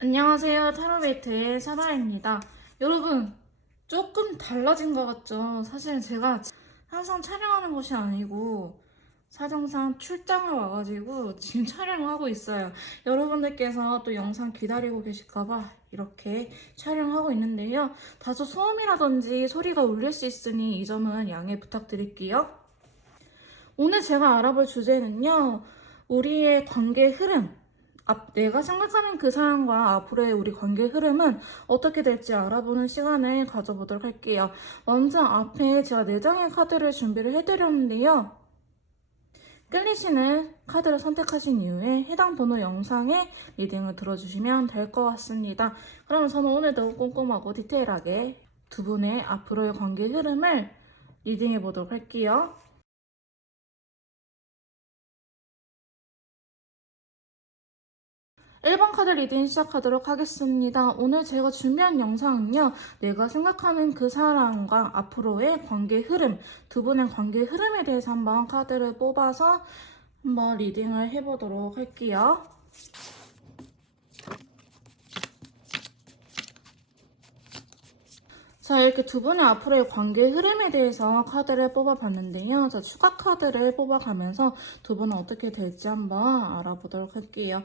안녕하세요. 타로메이트의 사라입니다. 여러분, 조금 달라진 것 같죠? 사실 제가 항상 촬영하는 곳이 아니고 사정상 출장을 와가지고 지금 촬영을 하고 있어요. 여러분들께서 또 영상 기다리고 계실까봐 이렇게 촬영하고 있는데요. 다소 소음이라든지 소리가 울릴 수 있으니 이 점은 양해 부탁드릴게요. 오늘 제가 알아볼 주제는요. 우리의 관계 흐름. 내가 생각하는 그 사람과 앞으로의 우리 관계 흐름은 어떻게 될지 알아보는 시간을 가져보도록 할게요. 먼저 앞에 제가 4장의 카드를 준비를 해드렸는데요. 끌리시는 카드를 선택하신 이후에 해당 번호 영상의 리딩을 들어주시면 될 것 같습니다. 그러면 저는 오늘도 꼼꼼하고 디테일하게 두 분의 앞으로의 관계 흐름을 리딩해 보도록 할게요. 1번 카드 리딩 시작하도록 하겠습니다. 오늘 제가 준비한 영상은요. 내가 생각하는 그 사람과 앞으로의 관계 흐름, 두 분의 관계 흐름에 대해서 한번 카드를 뽑아서 한번 리딩을 해보도록 할게요. 자, 이렇게 두 분의 앞으로의 관계 흐름에 대해서 카드를 뽑아봤는데요. 자, 추가 카드를 뽑아가면서 두 분은 어떻게 될지 한번 알아보도록 할게요.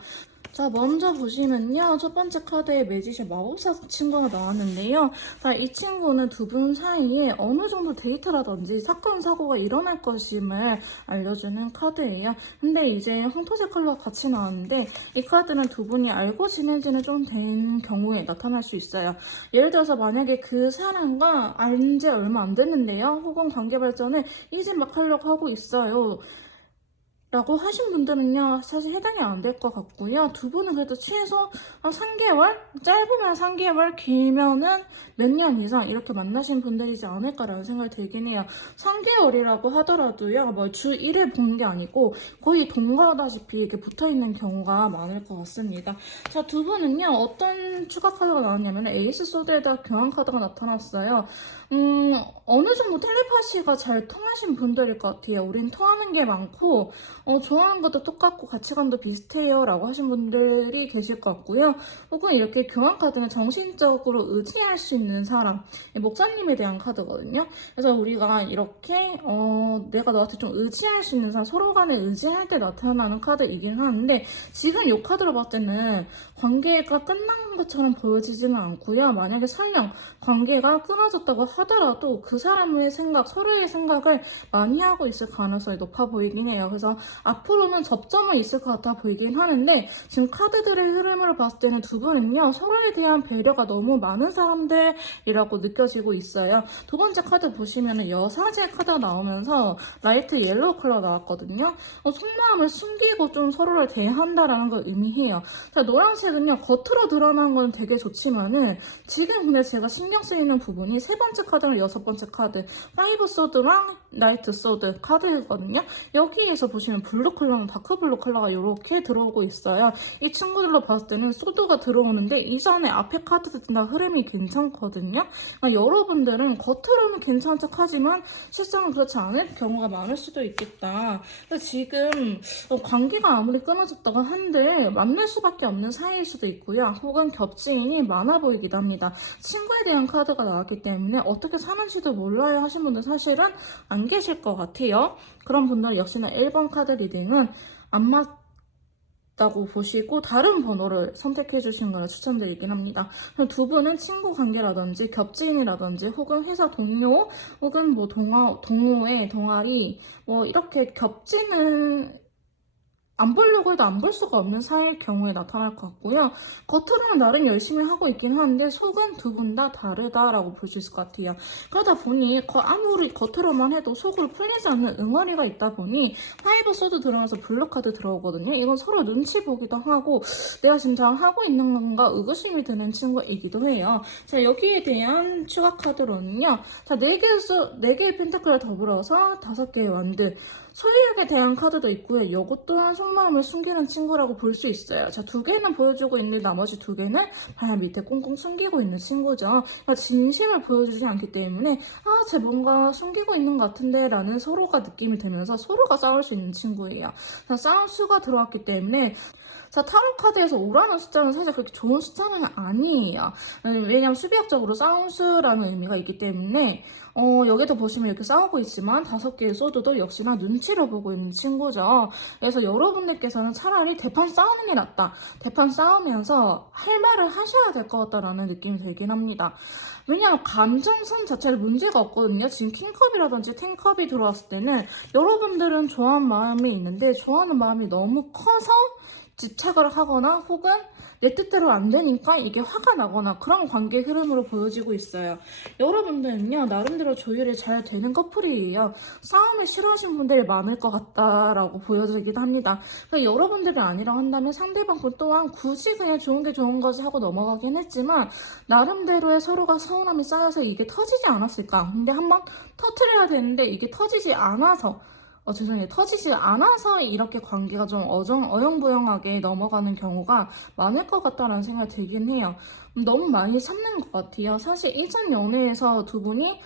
자, 먼저 보시면요. 첫 번째 카드에 매지션 마법사 친구가 나왔는데요. 자, 이 친구는 두 분 사이에 어느 정도 데이트라든지 사건, 사고가 일어날 것임을 알려주는 카드예요. 근데 이제 황토색 컬러가 같이 나왔는데 이 카드는 두 분이 알고 지낸 지는 좀 된 경우에 나타날 수 있어요. 예를 들어서 만약에 그 사람과 안 지 얼마 안 됐는데요. 혹은 관계 발전을 이제 막 하려고 하고 있어요. 라고 하신 분들은요, 사실 해당이 안 될 것 같고요. 두 분은 그래도 최소 한 3개월? 짧으면 3개월, 길면은 몇 년 이상 이렇게 만나신 분들이지 않을까라는 생각이 들긴 해요. 3개월이라고 하더라도요, 뭐 주 1회 본 게 아니고 거의 동거하다시피 이렇게 붙어 있는 경우가 많을 것 같습니다. 자, 두 분은요, 어떤 추가 카드가 나왔냐면 에이스 소드에다 교환 카드가 나타났어요. 어느 정도 텔레파시가 잘 통하신 분들일 것 같아요. 우린 통하는 게 많고, 좋아하는 것도 똑같고 가치관도 비슷해요 라고 하신 분들이 계실 것 같고요. 혹은 이렇게 교환 카드는 정신적으로 의지할 수 있는 사람, 목사님에 대한 카드거든요. 그래서 우리가 이렇게 내가 너한테 좀 의지할 수 있는 사람, 서로 간에 의지할 때 나타나는 카드이긴 하는데 지금 이 카드로 봤을 때는 관계가 끝난 것처럼 보여지지는 않고요. 만약에 설령 관계가 끊어졌다고 하더라도 그 사람의 생각, 서로의 생각을 많이 하고 있을 가능성이 높아 보이긴 해요. 그래서 앞으로는 접점은 있을 것 같아 보이긴 하는데 지금 카드들의 흐름으로 봤을 때는 두 분은요. 서로에 대한 배려가 너무 많은 사람들이라고 느껴지고 있어요. 두 번째 카드 보시면 여사제 카드가 나오면서 라이트 옐로우 컬러 나왔거든요. 속마음을 숨기고 좀 서로를 대한다라는 걸 의미해요. 자, 노란색은요. 겉으로 드러나는 건 되게 좋지만은 지금 근데 제가 신경 쓰이는 부분이 세 번째 카드랑 여섯 번째 카드 파이브 소드랑 나이트 소드 카드거든요. 여기에서 보시면 블루 컬러랑 다크 블루 컬러가 이렇게 들어오고 있어요. 이 친구들로 봤을 때는 소드가 들어오는데 이전에 앞에 카드들 다 흐름이 괜찮거든요. 그러니까 여러분들은 겉으로는 괜찮은 척 하지만 실상은 그렇지 않을 경우가 많을 수도 있겠다. 지금 관계가 아무리 끊어졌다고 한들 만날 수밖에 없는 사이일 수도 있고요. 혹은 겹치인이 많아 보이기도 합니다. 친구에 대한 카드가 나왔기 때문에 어떻게 사는지도 몰라요 하신 분들 사실은 안 계실 것 같아요. 그런 분들 역시나 1번 카드 리딩은 안 맞다고 보시고 다른 번호를 선택해 주신 걸 추천드리긴 합니다. 두 분은 친구 관계라든지 겹지인이라든지 혹은 회사 동료 혹은 뭐 동호회, 동아리 뭐 이렇게 겹치는 안 보려고 해도 안 볼 수가 없는 사이일 경우에 나타날 것 같고요. 겉으로는 나름 열심히 하고 있긴 하는데 속은 두 분 다 다르다라고 볼 수 있을 것 같아요. 그러다 보니 아무리 겉으로만 해도 속으로 풀리지 않는 응어리가 있다 보니 파이브 소드 들어가서 블루카드 들어오거든요. 이건 서로 눈치 보기도 하고 내가 지금 잘 하고 있는 건가 의구심이 드는 친구이기도 해요. 자, 여기에 대한 추가 카드로는요. 자, 4개의 펜타클을 더불어서 5개의 완드 소유욕에 대한 카드도 있고요. 이것 또한 속마음을 숨기는 친구라고 볼 수 있어요. 자, 2개는 보여주고 있는데 나머지 2개는 발 밑에 꽁꽁 숨기고 있는 친구죠. 그러니까 진심을 보여주지 않기 때문에 쟤 뭔가 숨기고 있는 것 같은데 라는 서로가 느낌이 들면서 서로가 싸울 수 있는 친구예요. 자, 싸움 수가 들어왔기 때문에 자, 타로 카드에서 5라는 숫자는 사실 그렇게 좋은 숫자는 아니에요. 왜냐면 수비학적으로 싸움수라는 의미가 있기 때문에 여기도 보시면 이렇게 싸우고 있지만 5개의 소드도 역시나 눈치를 보고 있는 친구죠. 그래서 여러분들께서는 차라리 대판 싸우는 게 낫다. 대판 싸우면서 할 말을 하셔야 될 것 같다라는 느낌이 들긴 합니다. 왜냐하면 감정선 자체를 문제가 없거든요. 지금 킹컵이라든지 텐컵이 들어왔을 때는 여러분들은 좋아하는 마음이 있는데 좋아하는 마음이 너무 커서 집착을 하거나 혹은 내 뜻대로 안 되니까 이게 화가 나거나 그런 관계 흐름으로 보여지고 있어요. 여러분들은요, 나름대로 조율이 잘 되는 커플이에요. 싸움을 싫어하시는 분들이 많을 것 같다라고 보여지기도 합니다. 그러니까 여러분들이 아니라고 한다면 상대방 또한 굳이 그냥 좋은 게 좋은 거지 하고 넘어가긴 했지만 나름대로의 서로가 서운함이 쌓여서 이게 터지지 않았을까. 근데 한번 터트려야 되는데 이게 터지지 않아서 죄송해요. 터지지 않아서 이렇게 관계가 좀 어영부영하게 넘어가는 경우가 많을 것 같다는 생각이 들긴 해요. 너무 많이 참는 것 같아요. 사실 이전 연애에서 두 분이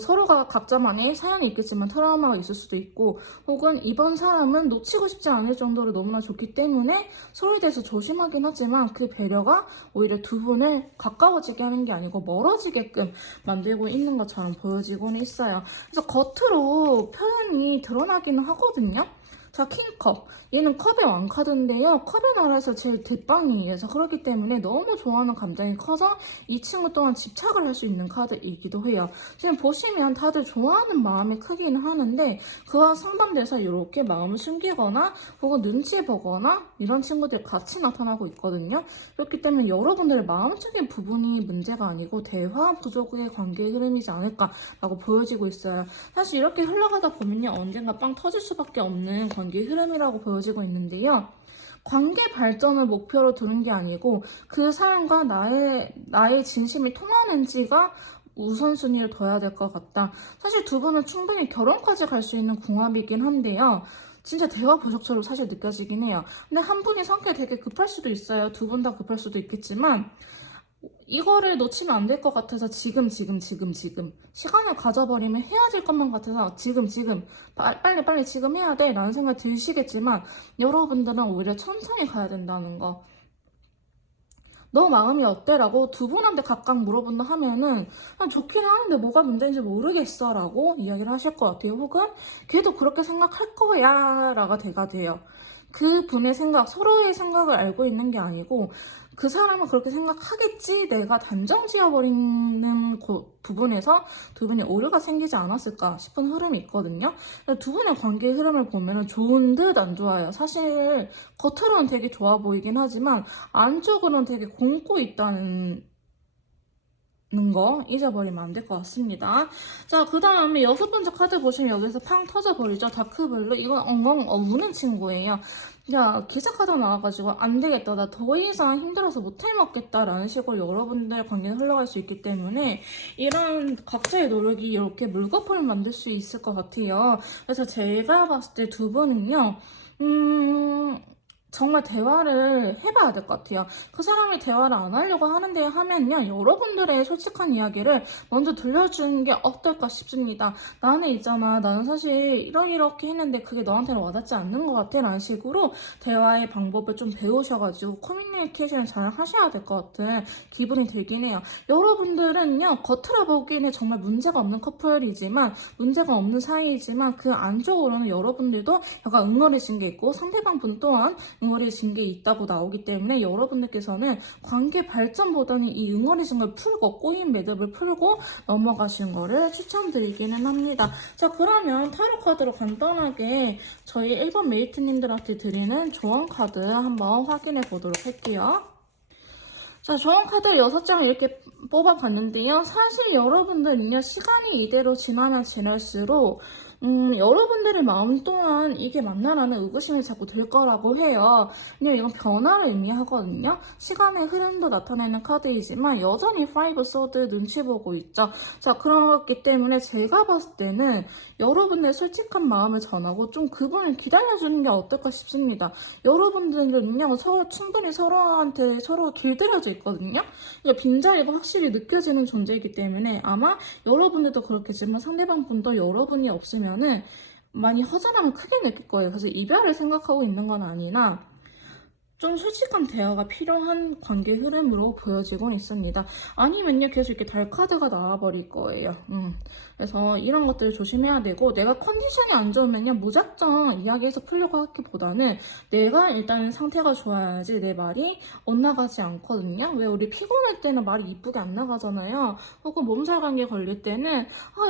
서로가 각자만의 사연이 있겠지만 트라우마가 있을 수도 있고 혹은 이번 사람은 놓치고 싶지 않을 정도로 너무나 좋기 때문에 서로에 대해서 조심하긴 하지만 그 배려가 오히려 두 분을 가까워지게 하는 게 아니고 멀어지게끔 만들고 있는 것처럼 보여지고는 있어요. 그래서 겉으로 표현이 드러나기는 하거든요. 자, 킹컵. 얘는 컵의 왕카드인데요. 컵의 나라에서 제일 대빵이에요. 그래서 그렇기 때문에 너무 좋아하는 감정이 커서 이 친구 또한 집착을 할 수 있는 카드이기도 해요. 지금 보시면 다들 좋아하는 마음이 크기는 하는데 그와 상반돼서 이렇게 마음을 숨기거나 혹은 눈치 보거나 이런 친구들 같이 나타나고 있거든요. 그렇기 때문에 여러분들의 마음적인 부분이 문제가 아니고 대화 부족의 관계의 흐름이지 않을까라고 보여지고 있어요. 사실 이렇게 흘러가다 보면요. 언젠가 빵 터질 수밖에 없는 관계 흐름이라고 보여지고 있는데요. 관계 발전을 목표로 두는 게 아니고 그 사람과 나의 진심이 통하는지가 우선순위를 둬야 될 것 같다. 사실 두 분은 충분히 결혼까지 갈 수 있는 궁합이긴 한데요. 진짜 대화 부족처럼 사실 느껴지긴 해요. 근데 한 분이 성격이 되게 급할 수도 있어요. 두 분 다 급할 수도 있겠지만 이거를 놓치면 안 될 것 같아서 지금 시간을 가져버리면 헤어질 것만 같아서 지금 빨리 지금 해야 돼 라는 생각이 드시겠지만 여러분들은 오히려 천천히 가야 된다는 거. 너 마음이 어때? 라고 두 분한테 각각 물어본다 하면은 좋긴 하는데 뭐가 문제인지 모르겠어 라고 이야기를 하실 것 같아요. 혹은 걔도 그렇게 생각할 거야 라가 돼요. 그 분의 생각, 서로의 생각을 알고 있는 게 아니고 그 사람은 그렇게 생각하겠지 내가 단정 지어버리는 부분에서 두 분이 오류가 생기지 않았을까 싶은 흐름이 있거든요. 두 분의 관계의 흐름을 보면 좋은 듯 안 좋아요. 사실 겉으로는 되게 좋아 보이긴 하지만 안쪽으로는 되게 굼고 있다는 거 잊어버리면 안 될 것 같습니다. 자, 그 다음에 6번째 카드 보시면 여기서 팡 터져버리죠. 다크블루. 이건 엉엉 우는 친구예요. 야, 기사 카드가 나와가지고 안 되겠다. 나 더 이상 힘들어서 못 해먹겠다. 라는 식으로 여러분들 관계는 흘러갈 수 있기 때문에 이런 각자의 노력이 이렇게 물거품을 만들 수 있을 것 같아요. 그래서 제가 봤을 때 두 분은요, 정말 대화를 해봐야 될 것 같아요. 그 사람이 대화를 안 하려고 하는데 하면요. 여러분들의 솔직한 이야기를 먼저 들려주는 게 어떨까 싶습니다. 나는 사실 이렇게 했는데 그게 너한테는 와닿지 않는 것 같아 라는 식으로 대화의 방법을 좀 배우셔가지고 커뮤니케이션을 잘 하셔야 될 것 같은 기분이 들긴 해요. 여러분들은요. 겉으로 보기에는 정말 문제가 없는 커플이지만 문제가 없는 사이이지만 그 안쪽으로는 여러분들도 약간 응어리신 게 있고 상대방 분 또한 응어리진 게 있다고 나오기 때문에 여러분들께서는 관계 발전보다는 이 응어리진 걸 풀고 꼬인 매듭을 풀고 넘어가시는 거를 추천드리기는 합니다. 자, 그러면 타로 카드로 간단하게 저희 1번 메이트님들한테 드리는 조언 카드 한번 확인해 보도록 할게요. 자, 조언 카드 6장을 이렇게 뽑아봤는데요. 사실 여러분들은요, 시간이 이대로 지나면 지날수록 여러분들의 마음 또한 이게 맞나라는 의구심이 자꾸 들 거라고 해요. 왜냐면 이건 변화를 의미하거든요. 시간의 흐름도 나타내는 카드이지만 여전히 5 소드 눈치 보고 있죠. 자, 그렇기 때문에 제가 봤을 때는 여러분의 솔직한 마음을 전하고 좀 그분을 기다려주는 게 어떨까 싶습니다. 여러분들은요, 충분히 서로한테 서로 길들여져 있거든요. 그러니까 빈자리가 확실히 느껴지는 존재이기 때문에 아마 여러분들도 그렇겠지만 상대방 분도 여러분이 없으면은 많이 허전함을 크게 느낄 거예요. 그래서 이별을 생각하고 있는 건 아니나 좀 솔직한 대화가 필요한 관계 흐름으로 보여지곤 있습니다. 아니면요, 계속 이렇게 달 카드가 나와버릴 거예요. 그래서 이런 것들을 조심해야 되고, 내가 컨디션이 안 좋으면요, 무작정 이야기해서 풀려고 하기보다는 내가 일단 상태가 좋아야지 내 말이 엇나가지 않거든요. 왜 우리 피곤할 때는 말이 이쁘게 안 나가잖아요. 혹은 몸살 감기에 걸릴 때는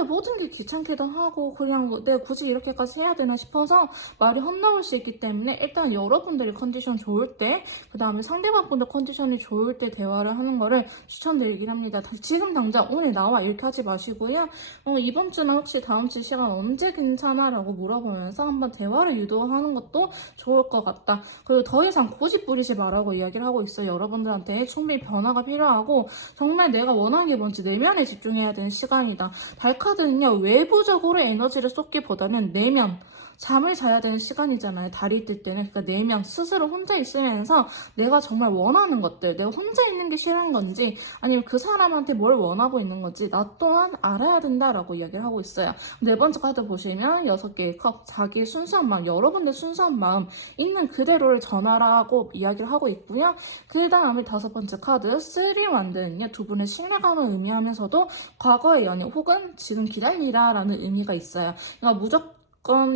모든 게 귀찮기도 하고 그냥 내가 굳이 이렇게까지 해야 되나 싶어서 말이 헛나올 수 있기 때문에 일단 여러분들이 컨디션 좋을 때, 그 다음에 상대방 분들 컨디션이 좋을 때 대화를 하는 거를 추천드리긴 합니다. 지금 당장 오늘 나와 이렇게 하지 마시고요. 이번 주나 혹시 다음 주 시간 언제 괜찮아? 라고 물어보면서 한번 대화를 유도하는 것도 좋을 것 같다. 그리고 더 이상 고집 부리지 말라고 이야기를 하고 있어요. 여러분들한테 충분히 변화가 필요하고 정말 내가 원하는 게 뭔지 내면에 집중해야 되는 시간이다. 달카드는요, 외부적으로 에너지를 쏟기보다는 내면, 잠을 자야 되는 시간이잖아요. 달이 뜰 때는. 그러니까 내면 스스로 혼자 있으면서 내가 정말 원하는 것들, 내가 혼자 있는 게 싫은 건지 아니면 그 사람한테 뭘 원하고 있는 건지 나 또한 알아야 된다라고 이야기를 하고 있어요. 네 번째 카드 보시면 6개의 컵, 자기의 순수한 마음, 여러분들 순수한 마음 있는 그대로를 전하라고 이야기를 하고 있고요. 그 다음에 5번째 카드 3 완드는요, 두 분의 신뢰감을 의미하면서도 과거의 연인 혹은 지금 기다리라 라는 의미가 있어요. 그러니까 무조건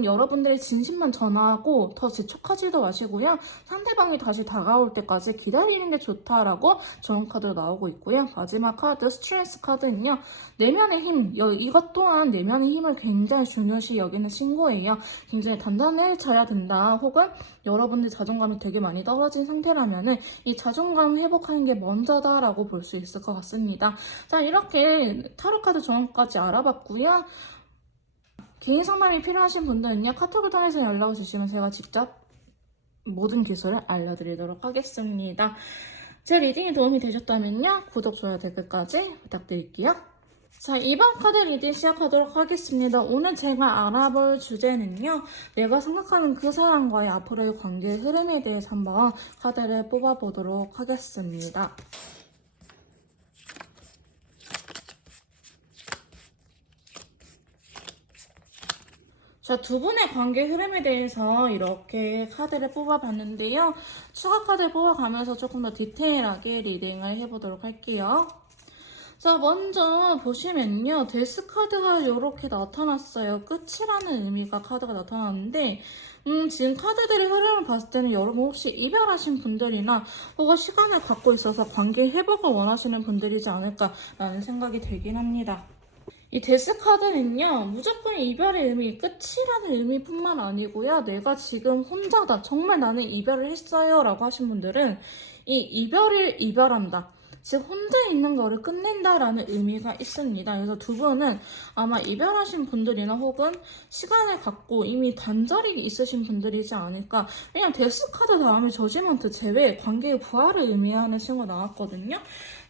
여러분들의 진심만 전하고 더 재촉하지도 마시고요. 상대방이 다시 다가올 때까지 기다리는 게 좋다라고 좋은 카드로 나오고 있고요. 마지막 카드 스트레스 카드는요, 내면의 힘, 이것 또한 내면의 힘을 굉장히 중요시 여기는 신고예요. 굉장히 단단해져야 된다. 혹은 여러분들 자존감이 되게 많이 떨어진 상태라면은 이 자존감 회복하는 게 먼저다라고 볼 수 있을 것 같습니다. 자, 이렇게 타로 카드 정원까지 알아봤고요. 개인 상담이 필요하신 분들은요, 카톡을 통해서 연락을 주시면 제가 직접 모든 기술을 알려드리도록 하겠습니다. 제 리딩이 도움이 되셨다면요, 구독, 좋아요, 댓글까지 부탁드릴게요. 자, 이번 카드 리딩 시작하도록 하겠습니다. 오늘 제가 알아볼 주제는요, 내가 생각하는 그 사람과의 앞으로의 관계의 흐름에 대해서 한번 카드를 뽑아보도록 하겠습니다. 자, 두 분의 관계 흐름에 대해서 이렇게 카드를 뽑아봤는데요. 추가 카드를 뽑아가면서 조금 더 디테일하게 리딩을 해보도록 할게요. 자, 먼저 보시면요, 데스 카드가 이렇게 나타났어요. 끝이라는 의미가 카드가 나타났는데, 지금 카드들의 흐름을 봤을 때는 여러분 혹시 이별하신 분들이나 혹은 시간을 갖고 있어서 관계 회복을 원하시는 분들이지 않을까라는 생각이 들긴 합니다. 이 데스 카드는요, 무조건 이별의 의미, 끝이라는 의미뿐만 아니고요, 내가 지금 혼자다, 정말 나는 이별을 했어요 라고 하신 분들은 이 이별을 이별한다, 즉 혼자 있는 거를 끝낸다라는 의미가 있습니다. 그래서 두 분은 아마 이별하신 분들이나 혹은 시간을 갖고 이미 단절이 있으신 분들이지 않을까. 왜냐면 데스 카드 다음에 저지먼트 제외, 관계의 부활을 의미하는 신호가 나왔거든요.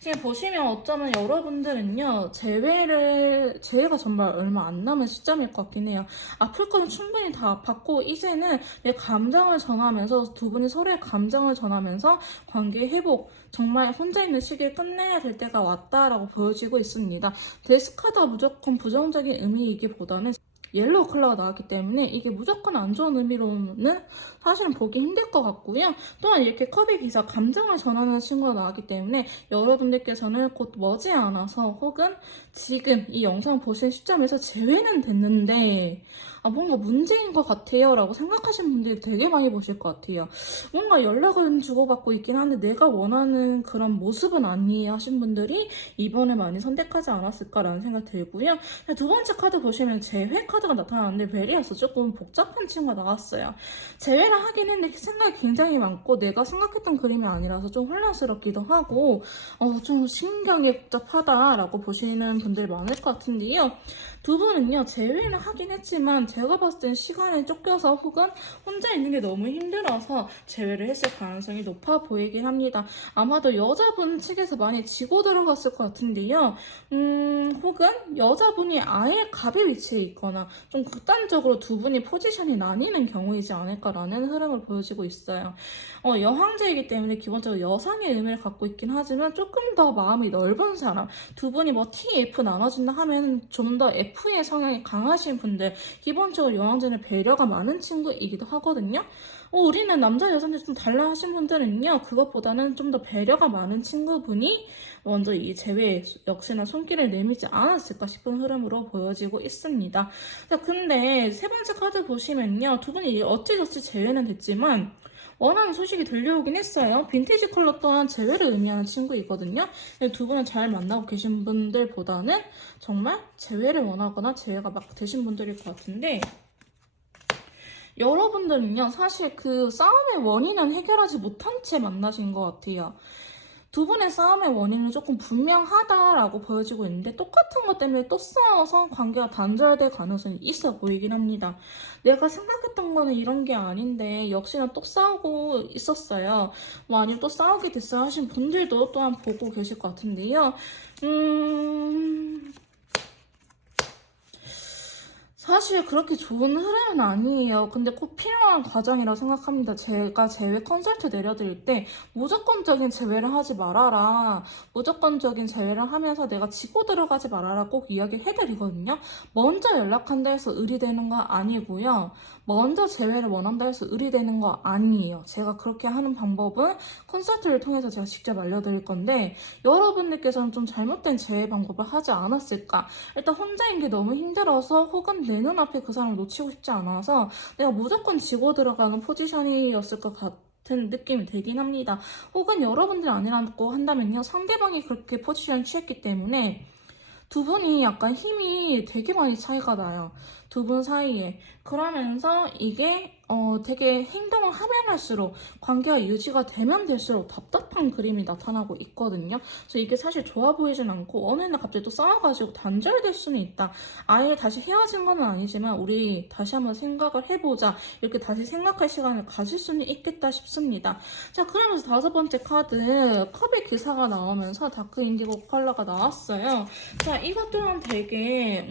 지금 보시면 어쩌면 여러분들은요, 재회가 정말 얼마 안 남은 시점일 것 같긴 해요. 아플 건 충분히 다 아팠고, 이제는 내 감정을 전하면서, 두 분이 서로의 감정을 전하면서 관계 회복, 정말 혼자 있는 시기를 끝내야 될 때가 왔다라고 보여지고 있습니다. 데스카드가 무조건 부정적인 의미이기보다는 옐로우 컬러가 나왔기 때문에 이게 무조건 안 좋은 의미로는 사실은 보기 힘들 것 같고요. 또한 이렇게 컵의 기사, 감정을 전하는 친구가 나왔기 때문에 여러분들께서는 곧 머지않아서 혹은 지금 이 영상 보신 시점에서 재회는 됐는데 뭔가 문제인 것 같아요 라고 생각하시는 분들이 되게 많이 보실 것 같아요. 뭔가 연락은 주고받고 있긴 한데 내가 원하는 그런 모습은 아니에요 하신 분들이 이번에 많이 선택하지 않았을까라는 생각 들고요. 두 번째 카드 보시면 재회 카드가 나타나는데 베리아서 조금 복잡한 친구가 나왔어요. 재회를 하긴 했는데 생각이 굉장히 많고 내가 생각했던 그림이 아니라서 좀 혼란스럽기도 하고 좀 신경이 복잡하다라고 보시는 분들이 많을 것 같은데요. 두 분은요, 재회는 하긴 했지만 제가 봤을 땐 시간에 쫓겨서 혹은 혼자 있는 게 너무 힘들어서 재회를 했을 가능성이 높아 보이긴 합니다. 아마도 여자분 측에서 많이 지고 들어갔을 것 같은데요. 혹은 여자분이 아예 갑의 위치에 있거나 좀 극단적으로 두 분이 포지션이 나뉘는 경우이지 않을까라는 흐름을 보여지고 있어요. 여황제이기 때문에 기본적으로 여성의 의미를 갖고 있긴 하지만 조금 더 마음이 넓은 사람, 두 분이 뭐 T, F 나눠진다 하면 좀 더 F의 성향이 강하신 분들, 기본적으로 여왕제는 배려가 많은 친구이기도 하거든요. 우리는 남자 여자인데 좀 달라 하신 분들은요, 그것보다는 좀 더 배려가 많은 친구분이 먼저 이 제외에 역시나 손길을 내밀지 않았을까 싶은 흐름으로 보여지고 있습니다. 자, 근데 세 번째 카드 보시면요, 두 분이 어찌저찌 제외는 됐지만 원하는 소식이 들려오긴 했어요. 빈티지 컬러 또한 제외를 의미하는 친구이거든요. 두 분은 잘 만나고 계신 분들보다는 정말 제외를 원하거나 제외가 막 되신 분들일 것 같은데, 여러분들은요, 사실 그 싸움의 원인은 해결하지 못한 채 만나신 것 같아요. 두 분의 싸움의 원인은 조금 분명하다라고 보여지고 있는데, 똑같은 것 때문에 또 싸워서 관계가 단절될 가능성이 있어 보이긴 합니다. 내가 생각했던 거는 이런 게 아닌데 역시나 또 싸우고 있었어요. 뭐 아니면 또 싸우게 됐어요 하신 분들도 또한 보고 계실 것 같은데요. 사실 그렇게 좋은 흐름은 아니에요. 근데 꼭 필요한 과정이라고 생각합니다. 제가 제외 컨설트 내려드릴 때 무조건적인 제외를 하지 말아라. 무조건적인 제외를 하면서 내가 지고 들어가지 말아라 꼭 이야기를 해드리거든요. 먼저 연락한다 해서 의리되는 거 아니고요. 먼저 제외를 원한다 해서 의리되는 거 아니에요. 제가 그렇게 하는 방법은 컨설트를 통해서 제가 직접 알려드릴 건데, 여러분들께서는 좀 잘못된 제외 방법을 하지 않았을까? 일단 혼자인 게 너무 힘들어서, 혹은 내 눈앞에 그 사람을 놓치고 싶지 않아서 내가 무조건 지고 들어가는 포지션이었을 것 같은 느낌이 들긴 합니다. 혹은 여러분들이 아니라고 한다면요, 상대방이 그렇게 포지션을 취했기 때문에 두 분이 약간 힘이 되게 많이 차이가 나요. 두 분 사이에. 그러면서 이게 되게 행동을 하면 할수록, 관계가 유지가 되면 될수록 답답한 그림이 나타나고 있거든요. 그래서 이게 사실 좋아 보이진 않고 어느 날 갑자기 또 싸워가지고 단절될 수는 있다. 아예 다시 헤어진 건 아니지만 우리 다시 한번 생각을 해보자. 이렇게 다시 생각할 시간을 가질 수는 있겠다 싶습니다. 자, 그러면서 다섯 번째 카드, 컵의 기사가 나오면서 다크 인디고 컬러가 나왔어요. 자, 이것 또한 되게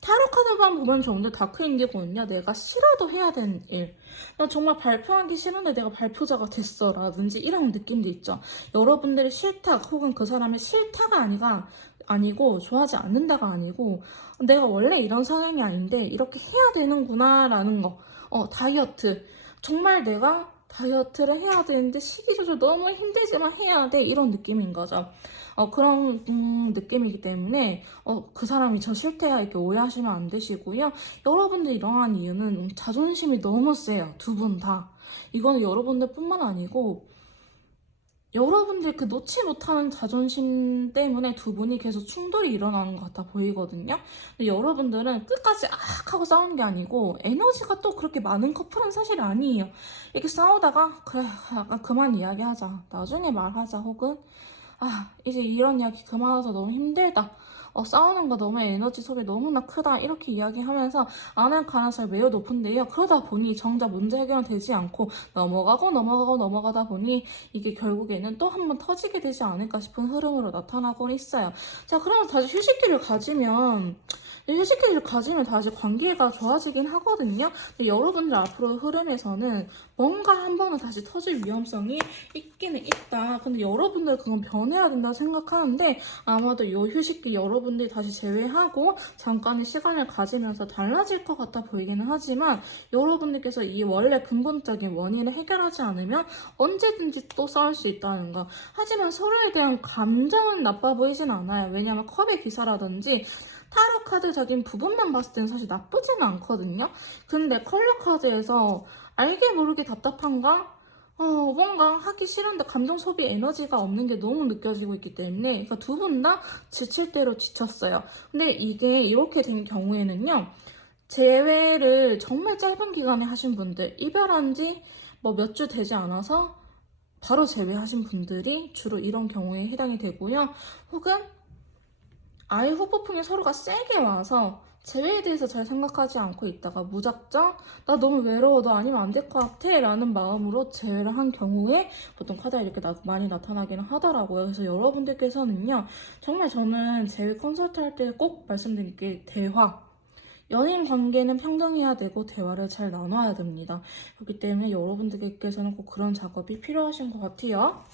타로 카드만 보면 좋은데, 다크 인디고는요, 내가 싫어도 해야 되는 일. 나 정말 발표하기 싫은데 내가 발표자가 됐어 라든지 이런 느낌도 있죠. 여러분들의 실탁 혹은 그 사람의 실타가 아니고 좋아하지 않는다가 아니고, 내가 원래 이런 성향이 아닌데 이렇게 해야 되는구나 라는 거. 다이어트. 정말 내가 다이어트를 해야 되는데 식이 조절 너무 힘들지만 해야 돼, 이런 느낌인 거죠. 그런 느낌이기 때문에 그 사람이 저 싫대요 이렇게 오해하시면 안 되시고요. 여러분들 이러한 이유는 자존심이 너무 세요. 두 분 다. 이거는 여러분들 뿐만 아니고 여러분들 그 놓지 못하는 자존심 때문에 두 분이 계속 충돌이 일어나는 것 같아 보이거든요. 근데 여러분들은 끝까지 악 하고 싸우는 게 아니고, 에너지가 또 그렇게 많은 커플은 사실 아니에요. 이렇게 싸우다가 그래, 약간 그만 이야기하자, 나중에 말하자, 혹은 이제 이런 이야기 그만해서 너무 힘들다, 싸우는 거 너무 에너지 소비 너무나 크다, 이렇게 이야기하면서 안 할 가능성이 매우 높은데요. 그러다 보니 정작 문제 해결은 되지 않고 넘어가다 보니 이게 결국에는 또 한 번 터지게 되지 않을까 싶은 흐름으로 나타나곤 있어요. 자, 그러면 다시 휴식기를 가지면 다시 관계가 좋아지긴 하거든요. 근데 여러분들 앞으로 흐름에서는 뭔가 한 번은 다시 터질 위험성이 있기는 있다. 근데 여러분들 그건 변해야 된다고 생각하는데, 아마도 이 휴식기 여러분들이 다시 제외하고 잠깐의 시간을 가지면서 달라질 것 같아 보이기는 하지만, 여러분들께서 이 원래 근본적인 원인을 해결하지 않으면 언제든지 또 싸울 수 있다는 거. 하지만 서로에 대한 감정은 나빠 보이진 않아요. 왜냐하면 컵의 기사라든지 타로 카드적인 부분만 봤을 때는 사실 나쁘지는 않거든요. 근데 컬러 카드에서 알게 모르게 답답한가? 뭔가 하기 싫은데 감정 소비 에너지가 없는 게 너무 느껴지고 있기 때문에, 그러니까 두 분 다 지칠 대로 지쳤어요. 근데 이게 이렇게 된 경우에는요, 재회를 정말 짧은 기간에 하신 분들, 이별한 지 뭐 몇 주 되지 않아서 바로 재회하신 분들이 주로 이런 경우에 해당이 되고요. 혹은 아예 후폭풍이 서로가 세게 와서 재회에 대해서 잘 생각하지 않고 있다가 무작정 나 너무 외로워, 너 아니면 안 될 것 같아 라는 마음으로 재회를 한 경우에 보통 카드가 이렇게 많이 나타나기는 하더라고요. 그래서 여러분들께서는요, 정말 저는 재회 컨설트 할 때 꼭 말씀드린 게 대화, 연인 관계는 평등해야 되고 대화를 잘 나눠야 됩니다. 그렇기 때문에 여러분들께서는 꼭 그런 작업이 필요하신 것 같아요.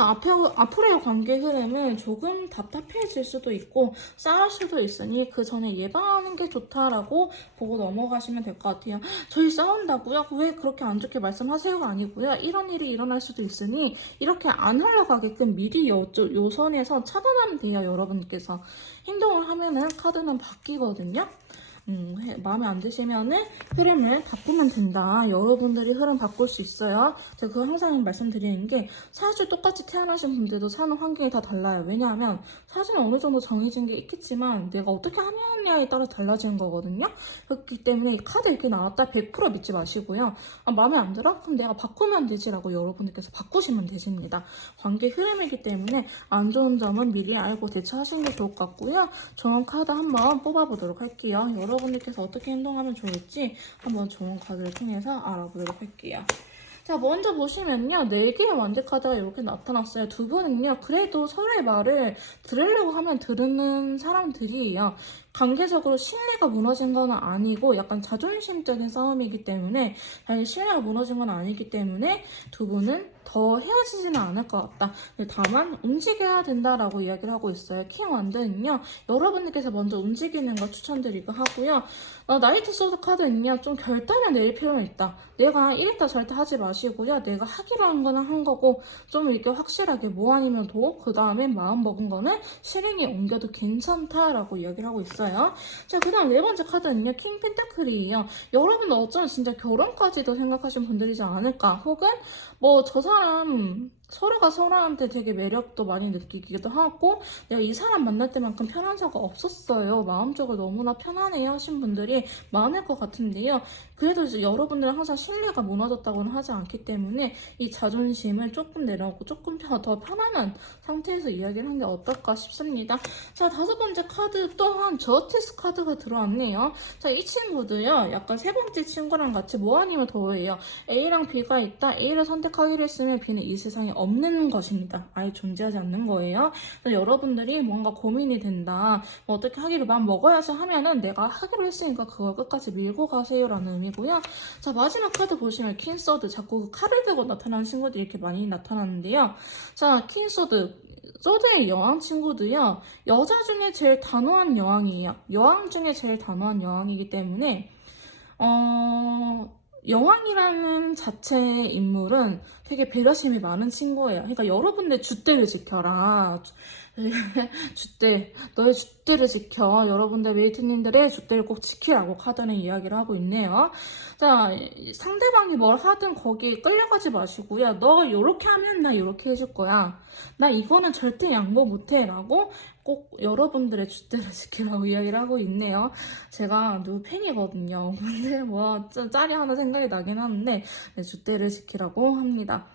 자, 앞으로의 관계 흐름은 조금 답답해질 수도 있고 싸울 수도 있으니 그 전에 예방하는 게 좋다라고 보고 넘어가시면 될 것 같아요. 저희 싸운다고요? 왜 그렇게 안 좋게 말씀하세요가 아니고요. 이런 일이 일어날 수도 있으니 이렇게 안 흘러가게끔 미리 요 선에서 차단하면 돼요. 여러분께서 행동을 하면은 카드는 바뀌거든요. 마음에 안 드시면은 흐름을 바꾸면 된다. 여러분들이 흐름 바꿀 수 있어요. 제가 그거 항상 말씀드리는 게 사실 똑같이 태어나신 분들도 사는 환경이 다 달라요. 왜냐하면 사실은 어느 정도 정해진 게 있겠지만 내가 어떻게 하느냐에 따라 달라지는 거거든요. 그렇기 때문에 이 카드 이렇게 나왔다 100% 믿지 마시고요. 마음에 안 들어? 그럼 내가 바꾸면 되지라고 여러분들께서 바꾸시면 되십니다. 관계 흐름이기 때문에 안 좋은 점은 미리 알고 대처하시는 게 좋을 것 같고요. 좋은 카드 한번 뽑아보도록 할게요. 여러분들께서 어떻게 행동하면 좋을지 한번 좋은 카드를 통해서 알아보도록 할게요. 자, 먼저 보시면요. 4개의 완대 카드가 이렇게 나타났어요. 두 분은요. 그래도 서로의 말을 들으려고 하면 들으는 사람들이에요. 관계적으로 신뢰가 무너진 건 아니고 약간 자존심적인 싸움이기 때문에 신뢰가 무너진 건 아니기 때문에 두 분은 더 헤어지지는 않을 것 같다. 다만 움직여야 된다라고 이야기를 하고 있어요. 킹 완드는요. 여러분들께서 먼저 움직이는 거 추천드리고 하고요. 나이트 소드 카드는요. 좀 결단을 내릴 필요는 있다. 내가 이랬다 절대 하지 마시고요. 내가 하기로 한 거는 한 거고 좀 이렇게 확실하게 뭐 아니면 도 그 다음에 마음 먹은 거는 실행에 옮겨도 괜찮다라고 이야기를 하고 있어요. 자, 그 다음 4번째 카드는요. 킹 펜타클이에요. 여러분 어쩌면 진짜 결혼까지도 생각하신 분들이지 않을까. 혹은 뭐 저 사람 서로가 서로한테 되게 매력도 많이 느끼기도 하고 내가 이 사람 만날 때만큼 편한 적가 없었어요. 마음적으로 너무나 편안해요 하신 분들이 많을 것 같은데요. 그래도 이제 여러분들은 항상 신뢰가 무너졌다고는 하지 않기 때문에 이 자존심을 조금 내려놓고 조금 더 편안한 상태에서 이야기를 하는 게 어떨까 싶습니다. 자, 5번째 카드 또한 저스티스 카드가 들어왔네요. 자, 이 친구도요. 약간 3번째 친구랑 같이 뭐 아니면 더예요. A랑 B가 있다. A를 선택하기로 했으면 B는 이 세상에 없는 것입니다. 아예 존재하지 않는 거예요. 여러분들이 뭔가 고민이 된다. 뭐 어떻게 하기로 마음 먹어야지 하면은 내가 하기로 했으니까 그걸 끝까지 밀고 가세요라는 의미고요. 자, 마지막 카드 보시면 퀸소드. 자꾸 그 칼을 들고 나타나는 친구들이 이렇게 많이 나타나는데요. 자, 퀸소드. 소드의 여왕 친구도요. 여자 중에 제일 단호한 여왕이에요. 여왕 중에 제일 단호한 여왕이기 때문에 여왕이라는 자체의 인물은 되게 배려심이 많은 친구예요. 그러니까 여러분들 줏대를 지켜라. 너의 줏대를 지켜. 여러분들 웨이트님들의 줏대를 꼭 지키라고 카드는 이야기를 하고 있네요. 자, 상대방이 뭘 하든 거기에 끌려가지 마시고요. 너 이렇게 하면 나 이렇게 해줄 거야. 나 이거는 절대 양보 못해. 라고 꼭 여러분들의 줏대를 지키라고 이야기를 하고 있네요. 제가 누구 팬이거든요. 근데 뭐 짤이 하나 생각이 나긴 하는데 네, 줏대를 지키라고 합니다.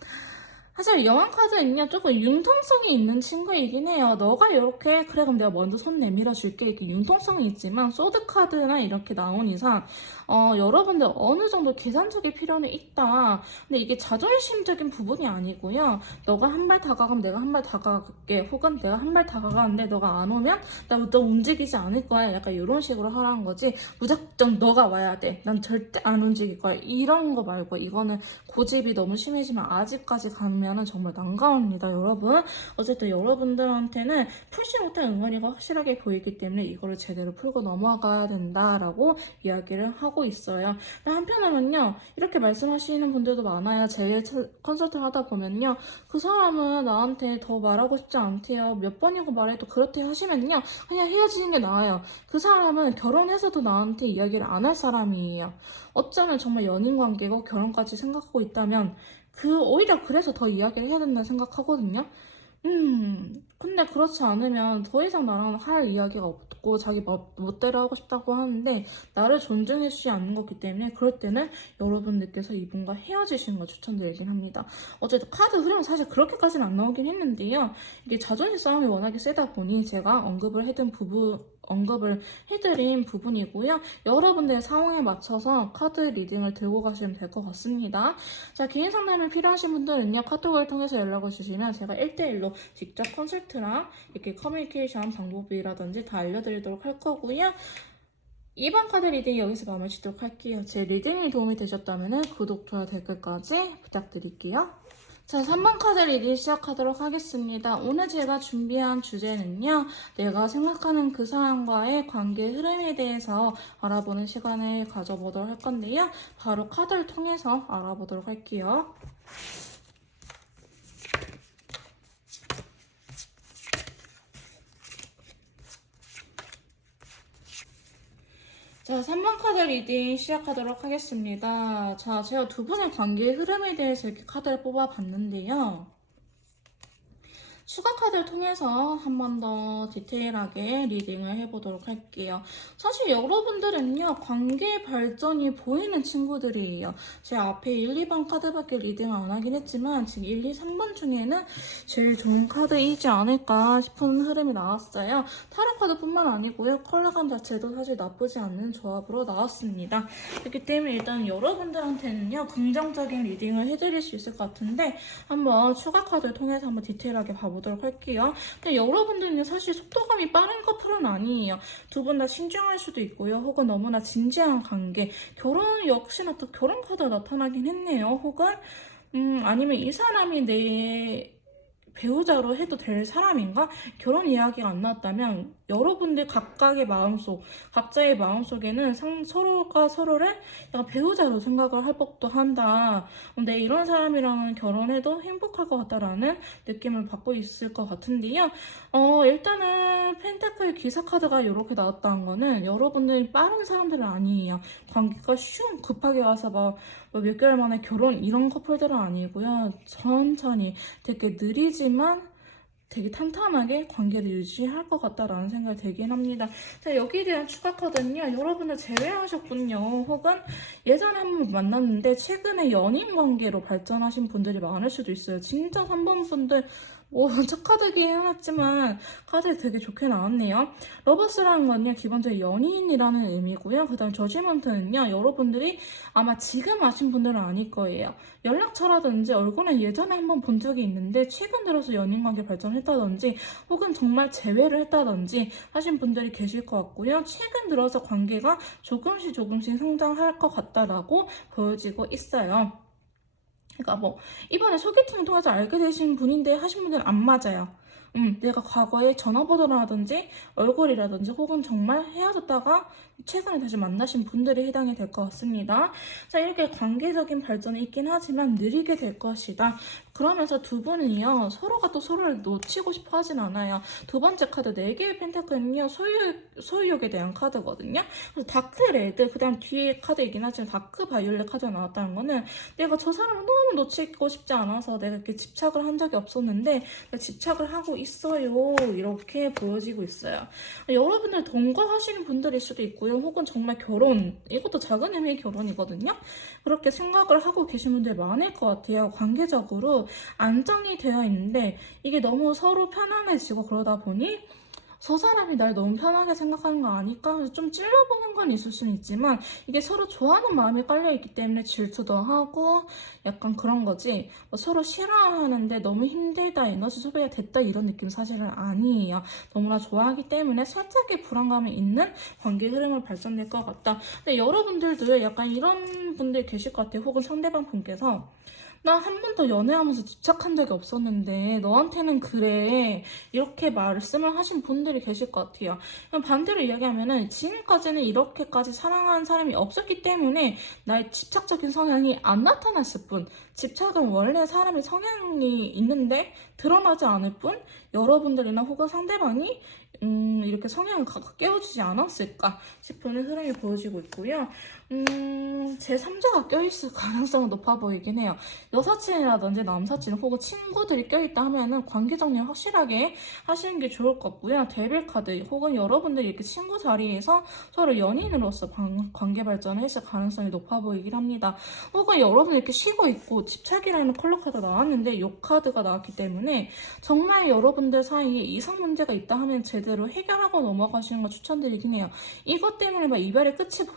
사실 여왕 카드는요 조금 융통성이 있는 친구이긴 해요. 너가 이렇게 그래 그럼 내가 먼저 손 내밀어 줄게 이렇게 융통성이 있지만 소드 카드나 이렇게 나온 이상 여러분들 어느 정도 계산적일 필요는 있다. 근데 이게 자존심적인 부분이 아니고요. 너가 한 발 다가가면 내가 한 발 다가갈게. 혹은 내가 한 발 다가가는데 너가 안 오면 나부터 움직이지 않을 거야. 약간 이런 식으로 하라는 거지. 무작정 너가 와야 돼. 난 절대 안 움직일 거야. 이런 거 말고 이거는 고집이 너무 심해지면 아직까지 가면은 정말 난감합니다, 여러분. 어쨌든 여러분들한테는 풀지 못한 응어리가 확실하게 보이기 때문에 이거를 제대로 풀고 넘어가야 된다라고 이야기를 하고 있어요. 한편으로는요, 이렇게 말씀하시는 분들도 많아요. 제일 컨설팅 하다 보면요, 그 사람은 나한테 더 말하고 싶지 않대요. 몇 번이고 말해도 그렇대 하시면요, 그냥 헤어지는 게 나아요. 그 사람은 결혼해서도 나한테 이야기를 안 할 사람이에요. 어쩌면 정말 연인 관계고 결혼까지 생각하고 있다면 오히려 그래서 더 이야기를 해야 된다 생각하거든요. 근데 그렇지 않으면 더 이상 나랑 할 이야기가 없고 자기 멋대로 하고 싶다고 하는데 나를 존중해주지 않는 거기 때문에 그럴 때는 여러분들께서 이분과 헤어지시는 걸 추천드리긴 합니다. 어쨌든 카드 흐름은 사실 그렇게까지는 안 나오긴 했는데요. 이게 자존심 싸움이 워낙에 세다 보니 제가 언급을 해드린 부분이고요. 여러분들의 상황에 맞춰서 카드 리딩을 들고 가시면 될 것 같습니다. 자, 개인 상담이 필요하신 분들은요. 카톡을 통해서 연락을 주시면 제가 1대1로 직접 컨설트랑 이렇게 커뮤니케이션 방법이라든지 다 알려드리도록 할 거고요. 이번 카드 리딩이 여기서 마무리 짓도록 할게요. 제 리딩이 도움이 되셨다면 구독, 좋아요, 댓글까지 부탁드릴게요. 자, 3번 카드 리딩 시작하도록 하겠습니다. 오늘 제가 준비한 주제는요, 내가 생각하는 그 사람과의 관계 흐름에 대해서 알아보는 시간을 가져보도록 할 건데요. 바로 카드를 통해서 알아보도록 할게요. 자, 3번 카드 리딩 시작하도록 하겠습니다. 자, 제가 두 분의 관계 흐름에 대해서 이렇게 카드를 뽑아봤는데요. 추가 카드를 통해서 한 번 더 디테일하게 리딩을 해보도록 할게요. 사실 여러분들은요, 관계 발전이 보이는 친구들이에요. 제 앞에 1, 2번 카드밖에 리딩을 안 하긴 했지만 지금 1, 2, 3번 중에는 제일 좋은 카드이지 않을까 싶은 흐름이 나왔어요. 타로 카드뿐만 아니고요, 컬러감 자체도 사실 나쁘지 않는 조합으로 나왔습니다. 그렇기 때문에 일단 여러분들한테는요, 긍정적인 리딩을 해드릴 수 있을 것 같은데 한번 추가 카드를 통해서 한번 디테일하게 봐보도록 할게요. 근데 여러분들은 사실 속도감이 빠른 커플은 아니에요. 두 분 다 신중할 수도 있고요. 혹은 너무나 진지한 관계, 결혼 역시나 또 결혼 카드가 나타나긴 했네요. 혹은 아니면 이 사람이 내 배우자로 해도 될 사람인가? 결혼 이야기가 안 나왔다면 여러분들 각각의 마음속, 각자의 마음속에는 서로가 서로를 약간 배우자로 생각을 할 법도 한다. 근데 이런 사람이랑은 결혼해도 행복할 것 같다라는 느낌을 받고 있을 것 같은데요. 일단은 펜타클 기사 카드가 이렇게 나왔다는 거는 여러분들이 빠른 사람들은 아니에요. 관계가 급하게 와서 막 몇 개월 만에 결혼 이런 커플들은 아니고요. 천천히 되게 느리지만 되게 탄탄하게 관계를 유지할 것 같다라는 생각이 들긴 합니다. 자, 여기에 대한 추가 카드는요, 여러분들 제외하셨군요. 혹은 예전에 한번 만났는데 최근에 연인 관계로 발전하신 분들이 많을 수도 있어요. 진짜 3번 분들 첫 카드긴 해놨지만 카드 되게 좋게 나왔네요. 러버스라는 건요, 기본적으로 연인이라는 의미고요. 그 다음 저지먼트는요, 여러분들이 아마 지금 아신 분들은 아닐 거예요. 연락처라든지 얼굴은 예전에 한번 본 적이 있는데 최근 들어서 연인관계 발전했다든지 혹은 정말 재회를 했다든지 하신 분들이 계실 것 같고요. 최근 들어서 관계가 조금씩 성장할 것 같다라고 보여지고 있어요. 그러니까 뭐 이번에 소개팅을 통해서 알게 되신 분인데 하신 분들은 안 맞아요. 내가 과거에 전화번호라든지 얼굴이라든지 혹은 정말 헤어졌다가 최근에 다시 만나신 분들이 해당이 될 것 같습니다. 자, 이렇게 관계적인 발전이 있긴 하지만 느리게 될 것이다. 그러면서 두 분은요, 서로가 또 서로를 놓치고 싶어 하진 않아요. 두 번째 카드 4개의 펜타클은요, 소유욕에 대한 카드거든요. 그래서 다크 레드, 그 다음 뒤에 카드이긴 하지만 다크 바이올렛 카드가 나왔다는 거는 내가 저 사람을 너무 놓치고 싶지 않아서 내가 이렇게 집착을 한 적이 없었는데 집착을 하고 있어요. 이렇게 보여지고 있어요. 여러분들 동거하시는 분들일 수도 있고요. 혹은 정말 결혼, 이것도 작은 의미의 결혼이거든요. 그렇게 생각을 하고 계신 분들 많을 것 같아요. 관계적으로 안정이 되어 있는데 이게 너무 서로 편안해지고 그러다 보니 저 사람이 날 너무 편하게 생각하는 거 아닐까? 좀 찔러보는 건 있을 수는 있지만 이게 서로 좋아하는 마음이 깔려있기 때문에 질투도 하고 약간 그런 거지. 서로 싫어하는데 너무 힘들다, 에너지 소비가 됐다 이런 느낌 사실은 아니에요. 너무나 좋아하기 때문에 살짝의 불안감이 있는 관계 흐름을 발전될 것 같다. 근데 여러분들도 약간 이런 분들 계실 것 같아요. 혹은 상대방 분께서 나 한 번도 연애하면서 집착한 적이 없었는데 너한테는 그래, 이렇게 말씀을 하신 분들이 계실 것 같아요. 반대로 이야기하면은 지금까지는 이렇게까지 사랑하는 사람이 없었기 때문에 나의 집착적인 성향이 안 나타났을 뿐, 집착은 원래 사람의 성향이 있는데 드러나지 않을 뿐 여러분들이나 혹은 상대방이 이렇게 성향을 깨워주지 않았을까 싶은 흐름이 보여지고 있고요. 제3자가 껴있을 가능성은 높아 보이긴 해요. 여사친이라든지 남사친 혹은 친구들이 껴있다 하면은 관계 정리 확실하게 하시는 게 좋을 것 같고요. 데빌 카드 혹은 여러분들이 이렇게 친구 자리에서 서로 연인으로서 관계 발전을 했을 가능성이 높아 보이긴 합니다. 혹은 여러분이 이렇게 쉬고 있고 집착이라는 컬러 카드가 나왔는데 요 카드가 나왔기 때문에 정말 여러분들 사이에 이성 문제가 있다 하면 제대로 해결하고 넘어가시는 거 추천드리긴 해요. 이것 때문에 막 이별의 끝이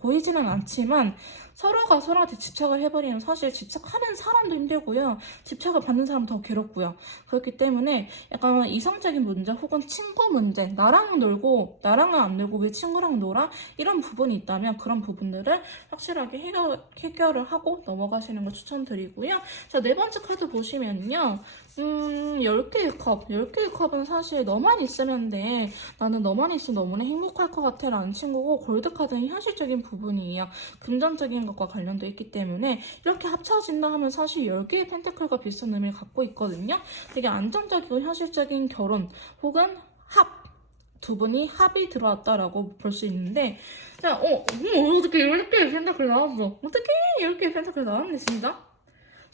보이지는 않지만 서로가 서로한테 집착을 해버리면 사실 집착하는 사람도 힘들고요. 집착을 받는 사람도 더 괴롭고요. 그렇기 때문에 약간 이성적인 문제 혹은 친구 문제, 나랑은 놀고 나랑은 안 놀고 왜 친구랑 놀아? 이런 부분이 있다면 그런 부분들을 확실하게 해결을 하고 넘어가시는 걸 추천드리고요. 자, 네 번째 카드 보시면요. 10개의 컵. 10개의 컵은 사실 너만 있으면 돼. 나는 너만 있으면 너무나 행복할 것 같아 라는 친구고, 골드카드는 현실적인 부분이에요. 금전적인 것과 관련돼 있기 때문에 이렇게 합쳐진다 하면 사실 10개의 펜타클과 비슷한 의미를 갖고 있거든요. 되게 안정적이고 현실적인 결혼 혹은 두 분이 합이 들어왔다라고 볼 수 있는데, 자, 어떻게 10개의 펜타클 나왔어? 어떻게 10개의 펜타클 나왔네, 진짜?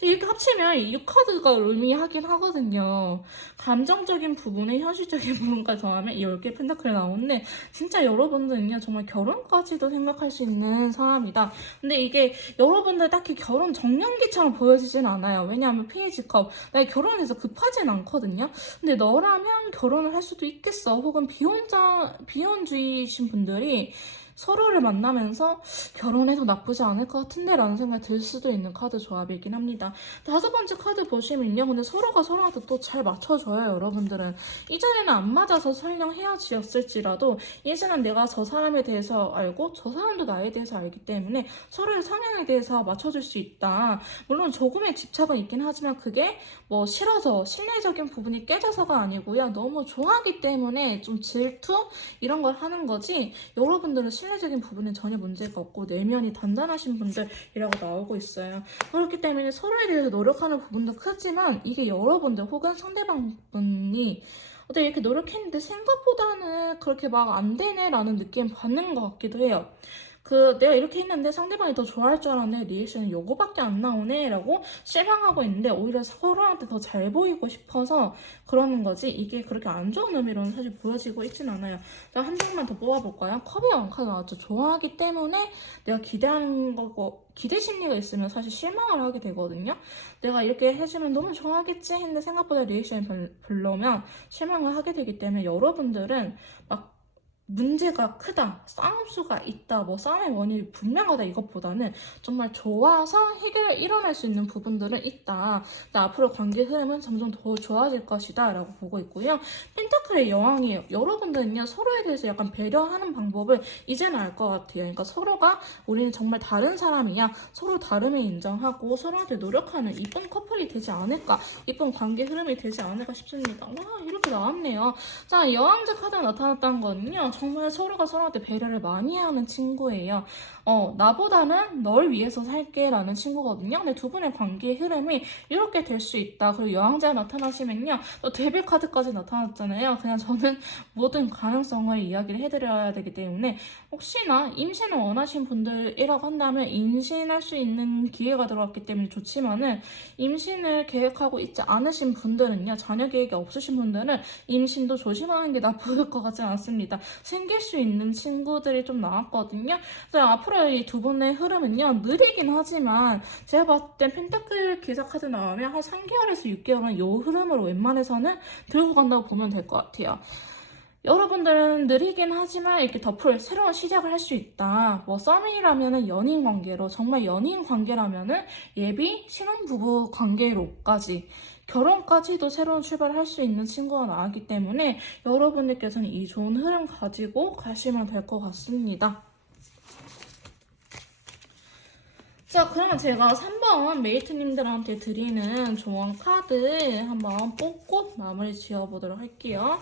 이렇게 합치면 이 카드가 의미하긴 하거든요. 감정적인 부분에 현실적인 부분까지 더하면 이 10개 펜타클이 나오는데, 진짜 여러분들은요, 정말 결혼까지도 생각할 수 있는 사람이다. 근데 이게 여러분들 딱히 결혼 정년기처럼 보여지진 않아요. 왜냐하면 페이지컵, 나 결혼해서 급하진 않거든요. 근데 너라면 결혼을 할 수도 있겠어. 혹은 비혼주의신 분들이 서로를 만나면서 결혼해도 나쁘지 않을 것 같은데 라는 생각이 들 수도 있는 카드 조합이긴 합니다. 다섯 번째 카드 보시면요. 근데 서로가 서로한테 또 잘 맞춰줘요, 여러분들은. 이전에는 안 맞아서 설령 헤어지었을지라도 이제는 내가 저 사람에 대해서 알고 저 사람도 나에 대해서 알기 때문에 서로의 성향에 대해서 맞춰줄 수 있다. 물론 조금의 집착은 있긴 하지만 그게 뭐 싫어서 신뢰적인 부분이 깨져서가 아니고요. 너무 좋아하기 때문에 좀 질투? 이런 걸 하는 거지, 여러분들은 신뢰적인 부분은 전혀 문제가 없고 내면이 단단하신 분들이라고 나오고 있어요. 그렇기 때문에 서로에 대해서 노력하는 부분도 크지만 이게 여러분들 혹은 상대방 분이 어떻게 이렇게 노력했는데 생각보다는 그렇게 막 안 되네 라는 느낌 받는 것 같기도 해요. 내가 이렇게 했는데 상대방이 더 좋아할 줄 알았는데 리액션은 요거밖에 안 나오네 라고 실망하고 있는데, 오히려 서로한테 더 잘 보이고 싶어서 그러는 거지, 이게 그렇게 안 좋은 의미로는 사실 보여지고 있진 않아요. 자, 한 장만 더 뽑아볼까요? 컵의 왕카드 나왔죠. 좋아하기 때문에 내가 기대하는 거고, 기대 심리가 있으면 사실 실망을 하게 되거든요. 내가 이렇게 해주면 너무 좋아하겠지 했는데 생각보다 리액션이 별로면 실망을 하게 되기 때문에, 여러분들은 막 문제가 크다, 싸움수가 있다, 뭐 싸움의 원인이 분명하다 이것보다는 정말 좋아서 해결이 일어날 수 있는 부분들은 있다. 앞으로 관계 흐름은 점점 더 좋아질 것이다 라고 보고 있고요. 펜타클의 여왕이에요. 여러분들은요, 서로에 대해서 약간 배려하는 방법을 이제는 알 것 같아요. 그러니까 서로가 우리는 정말 다른 사람이야, 서로 다름을 인정하고 서로한테 노력하는 이쁜 커플이 되지 않을까, 이쁜 관계 흐름이 되지 않을까 싶습니다. 와, 이렇게 나왔네요. 자, 여왕제 카드가 나타났다는 거는요, 정말 서로가 서로한테 배려를 많이 하는 친구예요. 나보다는 널 위해서 살게 라는 친구거든요. 근데 두 분의 관계의 흐름이 이렇게 될 수 있다. 그리고 여왕제가 나타나시면요, 또 데빌 카드까지 나타났잖아요. 그냥 저는 모든 가능성을 이야기를 해드려야 되기 때문에, 혹시나 임신을 원하신 분들이라고 한다면 임신할 수 있는 기회가 들어왔기 때문에 좋지만은, 임신을 계획하고 있지 않으신 분들은요, 자녀 계획이 없으신 분들은 임신도 조심하는 게 나쁠 것 같지 않습니다. 생길 수 있는 친구들이 좀 나왔거든요. 그래서 앞으로 이 두 분의 흐름은요, 느리긴 하지만 제가 봤을 땐 펜타클 기사 카드 나오면 한 3개월에서 6개월은 이 흐름으로 웬만해서는 들고 간다고 보면 될 것 같아요. 여러분들은 느리긴 하지만 이렇게 새로운 시작을 할 수 있다. 뭐 썸이라면은 연인 관계로, 정말 연인 관계라면은 예비 신혼부부 관계로까지, 결혼까지도 새로운 출발을 할 수 있는 친구가 나왔기 때문에 여러분들께서는 이 좋은 흐름 가지고 가시면 될 것 같습니다. 자, 그러면 제가 3번 메이트님들한테 드리는 조언 카드 한번 뽑고 마무리 지어보도록 할게요.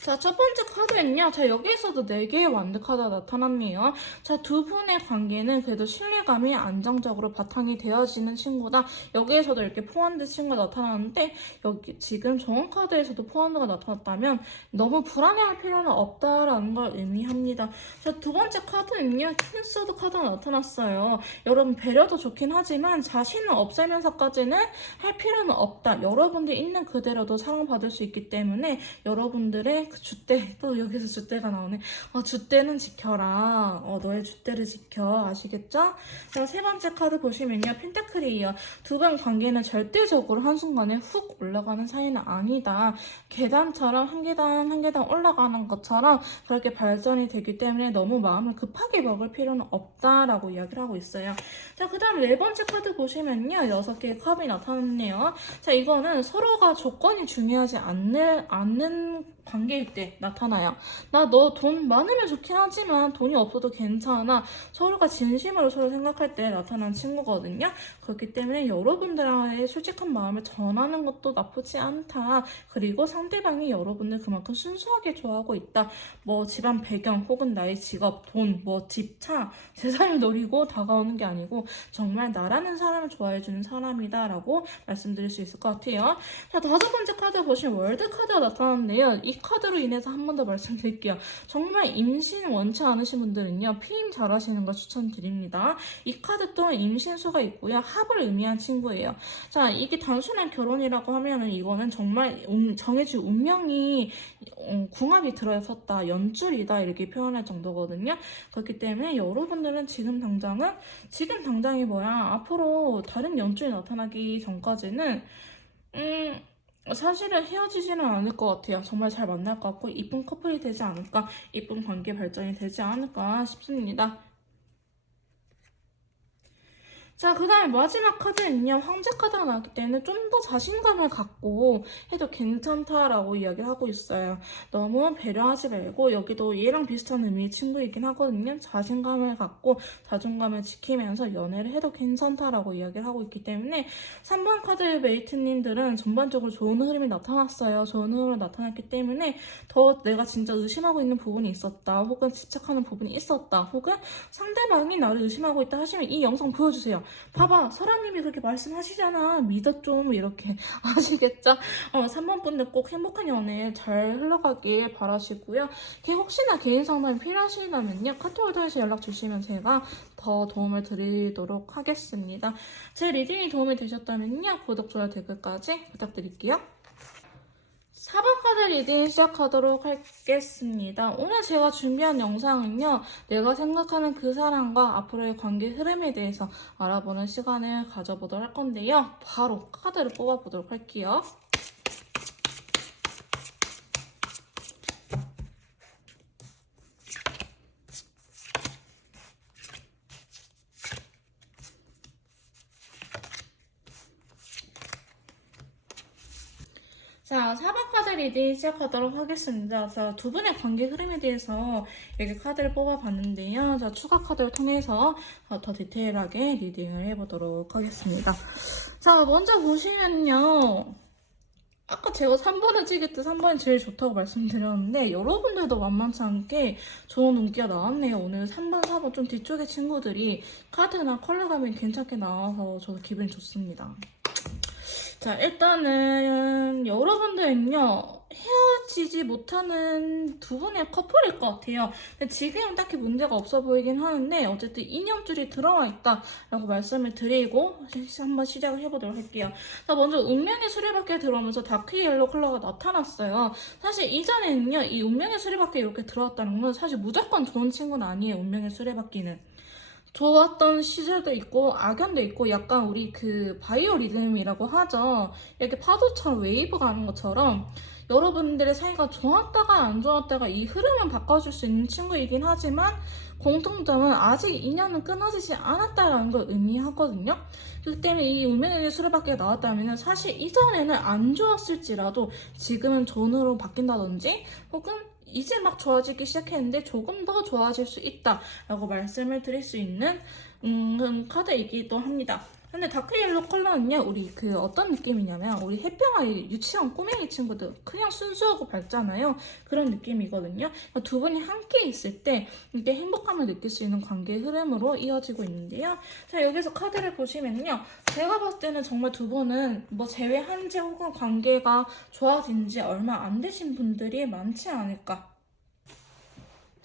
자, 첫 번째 카드는요. 자, 여기에서도 4개의 완드 카드가 나타났네요. 자, 두 분의 관계는 그래도 신뢰감이 안정적으로 바탕이 되어지는 친구다. 여기에서도 이렇게 포핸드 친구가 나타나는데, 여기 지금 정원 카드에서도 포핸드가 나타났다면 너무 불안해할 필요는 없다라는 걸 의미합니다. 자, 두 번째 카드는요. 킹소드 카드가 나타났어요. 여러분, 배려도 좋긴 하지만 자신을 없애면서까지는 할 필요는 없다. 여러분들 있는 그대로도 사랑받을 수 있기 때문에 여러분들의 줏대 또 여기서 줏대가 나오네. 줏대는 지켜라. 너의 줏대를 지켜. 아시겠죠? 자, 세 번째 카드 보시면요. 펜타클이에요. 두 분 관계는 절대적으로 한순간에 훅 올라가는 사이는 아니다. 계단처럼 한 계단 한 계단 올라가는 것처럼 그렇게 발전이 되기 때문에 너무 마음을 급하게 먹을 필요는 없다라고 이야기를 하고 있어요. 자, 그 다음 네 번째 카드 보시면요. 6개의 컵이 나타났네요. 자, 이거는 서로가 조건이 중요하지 않는 관계일 때 나타나요. 나 너 돈 많으면 좋긴 하지만 돈이 없어도 괜찮아. 서로가 진심으로 서로 생각할 때 나타난 친구거든요. 그렇기 때문에 여러분들의 솔직한 마음을 전하는 것도 나쁘지 않다. 그리고 상대방이 여러분들 그만큼 순수하게 좋아하고 있다. 뭐 집안 배경 혹은 나의 직업, 돈, 뭐 집, 차, 재산을 노리고 다가오는 게 아니고 정말 나라는 사람을 좋아해주는 사람이다 라고 말씀드릴 수 있을 것 같아요. 자, 다섯 번째 카드 보시면 월드 카드가 나타났는데요. 이 카드로 인해서 한 번 더 말씀드릴게요. 정말 임신 원치 않으신 분들은요. 피임 잘 하시는 거 추천드립니다. 이 카드 또한 임신수가 있고요. 합을 의미한 친구예요. 자, 이게 단순한 결혼이라고 하면은 이거는 정말 정해진 운명이 궁합이 들어섰다. 연줄이다. 이렇게 표현할 정도거든요. 그렇기 때문에 여러분들은 지금 당장이 뭐야? 앞으로 다른 연줄이 나타나기 전까지는 사실은 헤어지지는 않을 것 같아요. 정말 잘 만날 것 같고 이쁜 커플이 되지 않을까, 이쁜 관계 발전이 되지 않을까 싶습니다. 자, 그 다음에 마지막 카드는요. 황제 카드가 나왔기 때문에 좀 더 자신감을 갖고 해도 괜찮다라고 이야기를 하고 있어요. 너무 배려하지 말고 여기도 얘랑 비슷한 의미의 친구이긴 하거든요. 자신감을 갖고 자존감을 지키면서 연애를 해도 괜찮다라고 이야기를 하고 있기 때문에 3번 카드의 메이트님들은 전반적으로 좋은 흐름이 나타났어요. 좋은 흐름이 나타났기 때문에 더 내가 진짜 의심하고 있는 부분이 있었다. 혹은 집착하는 부분이 있었다. 혹은 상대방이 나를 의심하고 있다 하시면 이 영상 보여주세요. 봐봐, 설아님이 그렇게 말씀하시잖아. 믿어 좀 이렇게 아시겠죠? 3번 분들 꼭 행복한 연애 잘 흘러가길 바라시고요. 혹시나 개인 상담이 필요하시다면요. 카톡에서 연락 주시면 제가 더 도움을 드리도록 하겠습니다. 제 리딩이 도움이 되셨다면요. 구독, 좋아요, 댓글까지 부탁드릴게요. 4번 카드 리딩 시작하도록 하겠습니다. 오늘 제가 준비한 영상은요. 내가 생각하는 그 사람과 앞으로의 관계 흐름에 대해서 알아보는 시간을 가져보도록 할 건데요. 바로 카드를 뽑아보도록 할게요. 자, 4번 카드 리딩 시작하도록 하겠습니다. 자, 두 분의 관계 흐름에 대해서 여기 카드를 뽑아봤는데요. 자, 추가 카드를 통해서 더 디테일하게 리딩을 해보도록 하겠습니다. 자, 먼저 보시면요. 아까 제가 3번을 찍을 때 3번이 제일 좋다고 말씀드렸는데 여러분들도 만만치 않게 좋은 운기가 나왔네요. 오늘 3번, 4번 좀 뒤쪽의 친구들이 카드나 컬러감이 괜찮게 나와서 저도 기분이 좋습니다. 자, 일단은 여러분들은요 헤어지지 못하는 두 분의 커플일 것 같아요. 근데 지금은 딱히 문제가 없어 보이긴 하는데 어쨌든 이념줄이 들어와 있다라고 말씀을 드리고 한번 시작을 해보도록 할게요. 자, 먼저 운명의 수레바퀴에 들어오면서 다크 옐로우 컬러가 나타났어요. 사실 이전에는요 이 운명의 수레바퀴에 이렇게 들어왔다는 건 사실 무조건 좋은 친구는 아니에요. 운명의 수레바퀴는 좋았던 시절도 있고 악연도 있고 약간 우리 그 바이오 리듬이라고 하죠. 이렇게 파도처럼 웨이브 가는 것처럼 여러분들의 사이가 좋았다가 안 좋았다가 이 흐름은 바꿔줄 수 있는 친구이긴 하지만 공통점은 아직 인연은 끊어지지 않았다라는 걸 의미하거든요. 그렇기 때문에 이 운명의 수레바퀴가 나왔다면 사실 이전에는 안 좋았을지라도 지금은 좋은으로 바뀐다든지 혹은 이제 막 좋아지기 시작했는데 조금 더 좋아질 수 있다라고 말씀을 드릴 수 있는 카드이기도 합니다. 근데 다크옐로우 컬러는요, 우리 그 어떤 느낌이냐면 우리 햇병아리 유치원 꼬맹이 친구들 그냥 순수하고 밝잖아요. 그런 느낌이거든요. 두 분이 함께 있을 때 이렇게 행복감을 느낄 수 있는 관계의 흐름으로 이어지고 있는데요. 자, 여기서 카드를 보시면요, 제가 봤을 때는 정말 두 분은 뭐 재회한 지 혹은 관계가 좋아진 지 얼마 안 되신 분들이 많지 않을까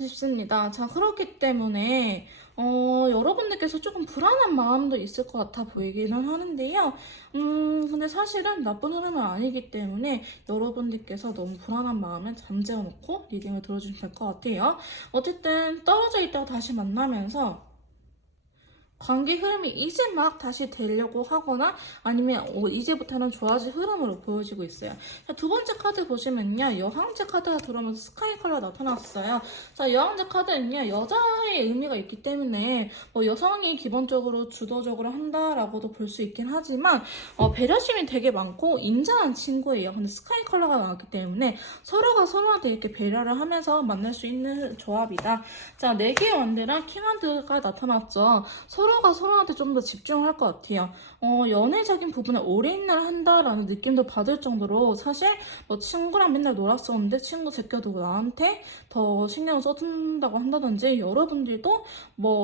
싶습니다. 자, 그렇기 때문에 여러분들께서 조금 불안한 마음도 있을 것 같아 보이기는 하는데요. 근데 사실은 나쁜 흐름은 아니기 때문에 여러분들께서 너무 불안한 마음을 잠재워 놓고 리딩을 들어주시면 될 것 같아요. 어쨌든 떨어져 있다가 다시 만나면서 관계 흐름이 이제 막 다시 되려고 하거나 아니면 이제부터는 좋아질 흐름으로 보여지고 있어요. 자, 두 번째 카드 보시면요. 여왕제 카드가 들어오면서 스카이 컬러 나타났어요. 자, 여왕제 카드는요. 여자의 의미가 있기 때문에 여성이 기본적으로 주도적으로 한다라고도 볼 수 있긴 하지만 배려심이 되게 많고 인자한 친구예요. 근데 스카이 컬러가 나왔기 때문에 서로가 서로한테 이렇게 배려를 하면서 만날 수 있는 조합이다. 자, 4개의 원대랑 킹한드가 나타났죠. 서로가 서로한테 좀 더 집중할 것 같아요. 연애적인 부분에 올인을 한다라는 느낌도 받을 정도로 사실 친구랑 맨날 놀았었는데 친구 제껴두고 나한테 더 신경을 써준다고 한다든지 여러분들도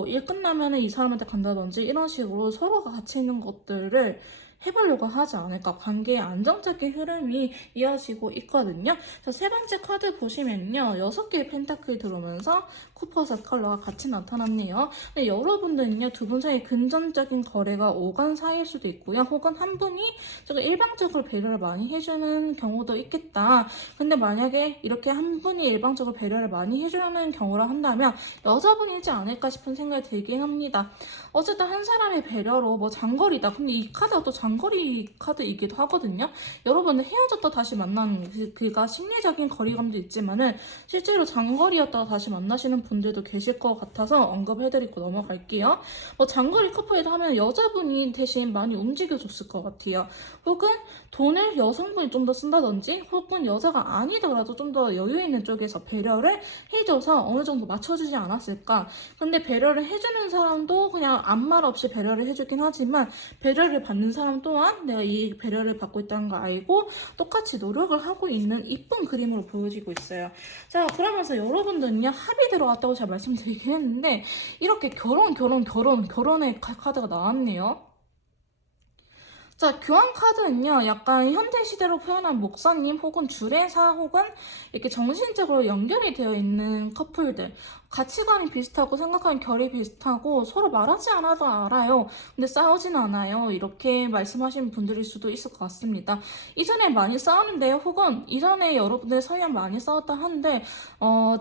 일 끝나면 이 사람한테 간다든지 이런 식으로 서로가 같이 있는 것들을 해보려고 하지 않을까. 관계의 안정적인 흐름이 이어지고 있거든요. 자, 세 번째 카드 보시면요. 6개의 펜타클이 들어오면서 쿠퍼스 컬러가 같이 나타났네요. 근데 여러분들은요. 두 분 사이 금전적인 거래가 오간 사이일 수도 있고요. 혹은 한 분이 조금 일방적으로 배려를 많이 해주는 경우도 있겠다. 근데 만약에 이렇게 한 분이 일방적으로 배려를 많이 해주는 경우라 한다면 여자분이지 않을까 싶은 생각이 들긴 합니다. 어쨌든 한 사람의 배려로 장거리다. 근데 이 카드가 또 장거리 카드이기도 하거든요. 여러분은 헤어졌다 다시 만나는 그가 심리적인 거리감도 있지만은 실제로 장거리였다가 다시 만나시는 분들도 계실 것 같아서 언급해드리고 넘어갈게요. 장거리 커플이다 하면 여자분이 대신 많이 움직여줬을 것 같아요. 혹은 돈을 여성분이 좀 더 쓴다든지 혹은 여자가 아니더라도 좀 더 여유 있는 쪽에서 배려를 해줘서 어느 정도 맞춰주지 않았을까. 근데 배려를 해주는 사람도 그냥 아무 말 없이 배려를 해주긴 하지만 배려를 받는 사람 또한 내가 이 배려를 받고 있다는 걸 알고 똑같이 노력을 하고 있는 이쁜 그림으로 보여지고 있어요. 자, 그러면서 여러분들은요 합이 들어왔다고 제가 말씀드리긴 했는데 이렇게 결혼의 카드가 나왔네요. 자, 교환 카드는요, 약간 현대 시대로 표현한 목사님 혹은 주례사 혹은 이렇게 정신적으로 연결이 되어 있는 커플들. 가치관이 비슷하고 생각하는 결이 비슷하고 서로 말하지 않아도 알아요. 근데 싸우진 않아요. 이렇게 말씀하시는 분들일 수도 있을 것 같습니다. 이전에 많이 싸우는데요. 혹은 이전에 여러분들 사이에 많이 싸웠다 하는데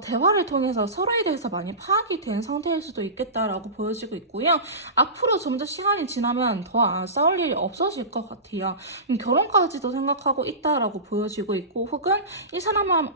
대화를 통해서 서로에 대해서 많이 파악이 된 상태일 수도 있겠다라고 보여지고 있고요. 앞으로 좀 더 시간이 지나면 더 안 싸울 일이 없어질 것 같아요. 결혼까지도 생각하고 있다라고 보여지고 있고 혹은 이 사람은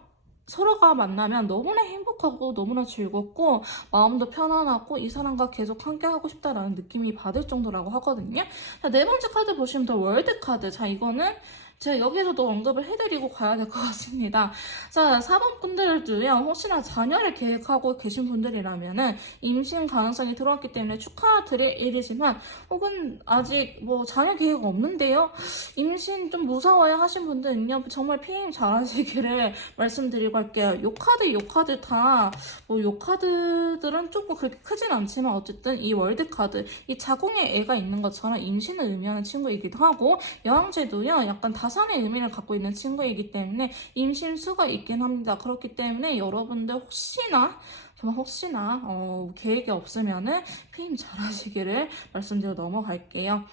서로가 만나면 너무나 행복하고 너무나 즐겁고 마음도 편안하고 이 사람과 계속 함께하고 싶다라는 느낌이 받을 정도라고 하거든요. 자, 네 번째 카드 보시면 더 월드 카드. 자, 이거는 제가 여기서도 언급을 해드리고 가야 될 것 같습니다. 자, 4번 분들도요, 혹시나 자녀를 계획하고 계신 분들이라면은 임신 가능성이 들어왔기 때문에 축하드릴 일이지만, 혹은 아직 자녀 계획 없는데요, 임신 좀 무서워요 하신 분들은요, 정말 피임 잘 하시기를 말씀드리고 할게요. 요 카드 다, 요 카드들은 조금 그렇게 크진 않지만, 어쨌든 이 월드카드, 이 자궁에 애가 있는 것처럼 임신을 의미하는 친구이기도 하고, 여왕제도요, 약간 다산의 의미를 갖고 있는 친구이기 때문에 임신수가 있긴 합니다. 그렇기 때문에 여러분들 정말 혹시나 계획이 없으면은 피임 잘 하시기를 말씀드려 넘어갈게요.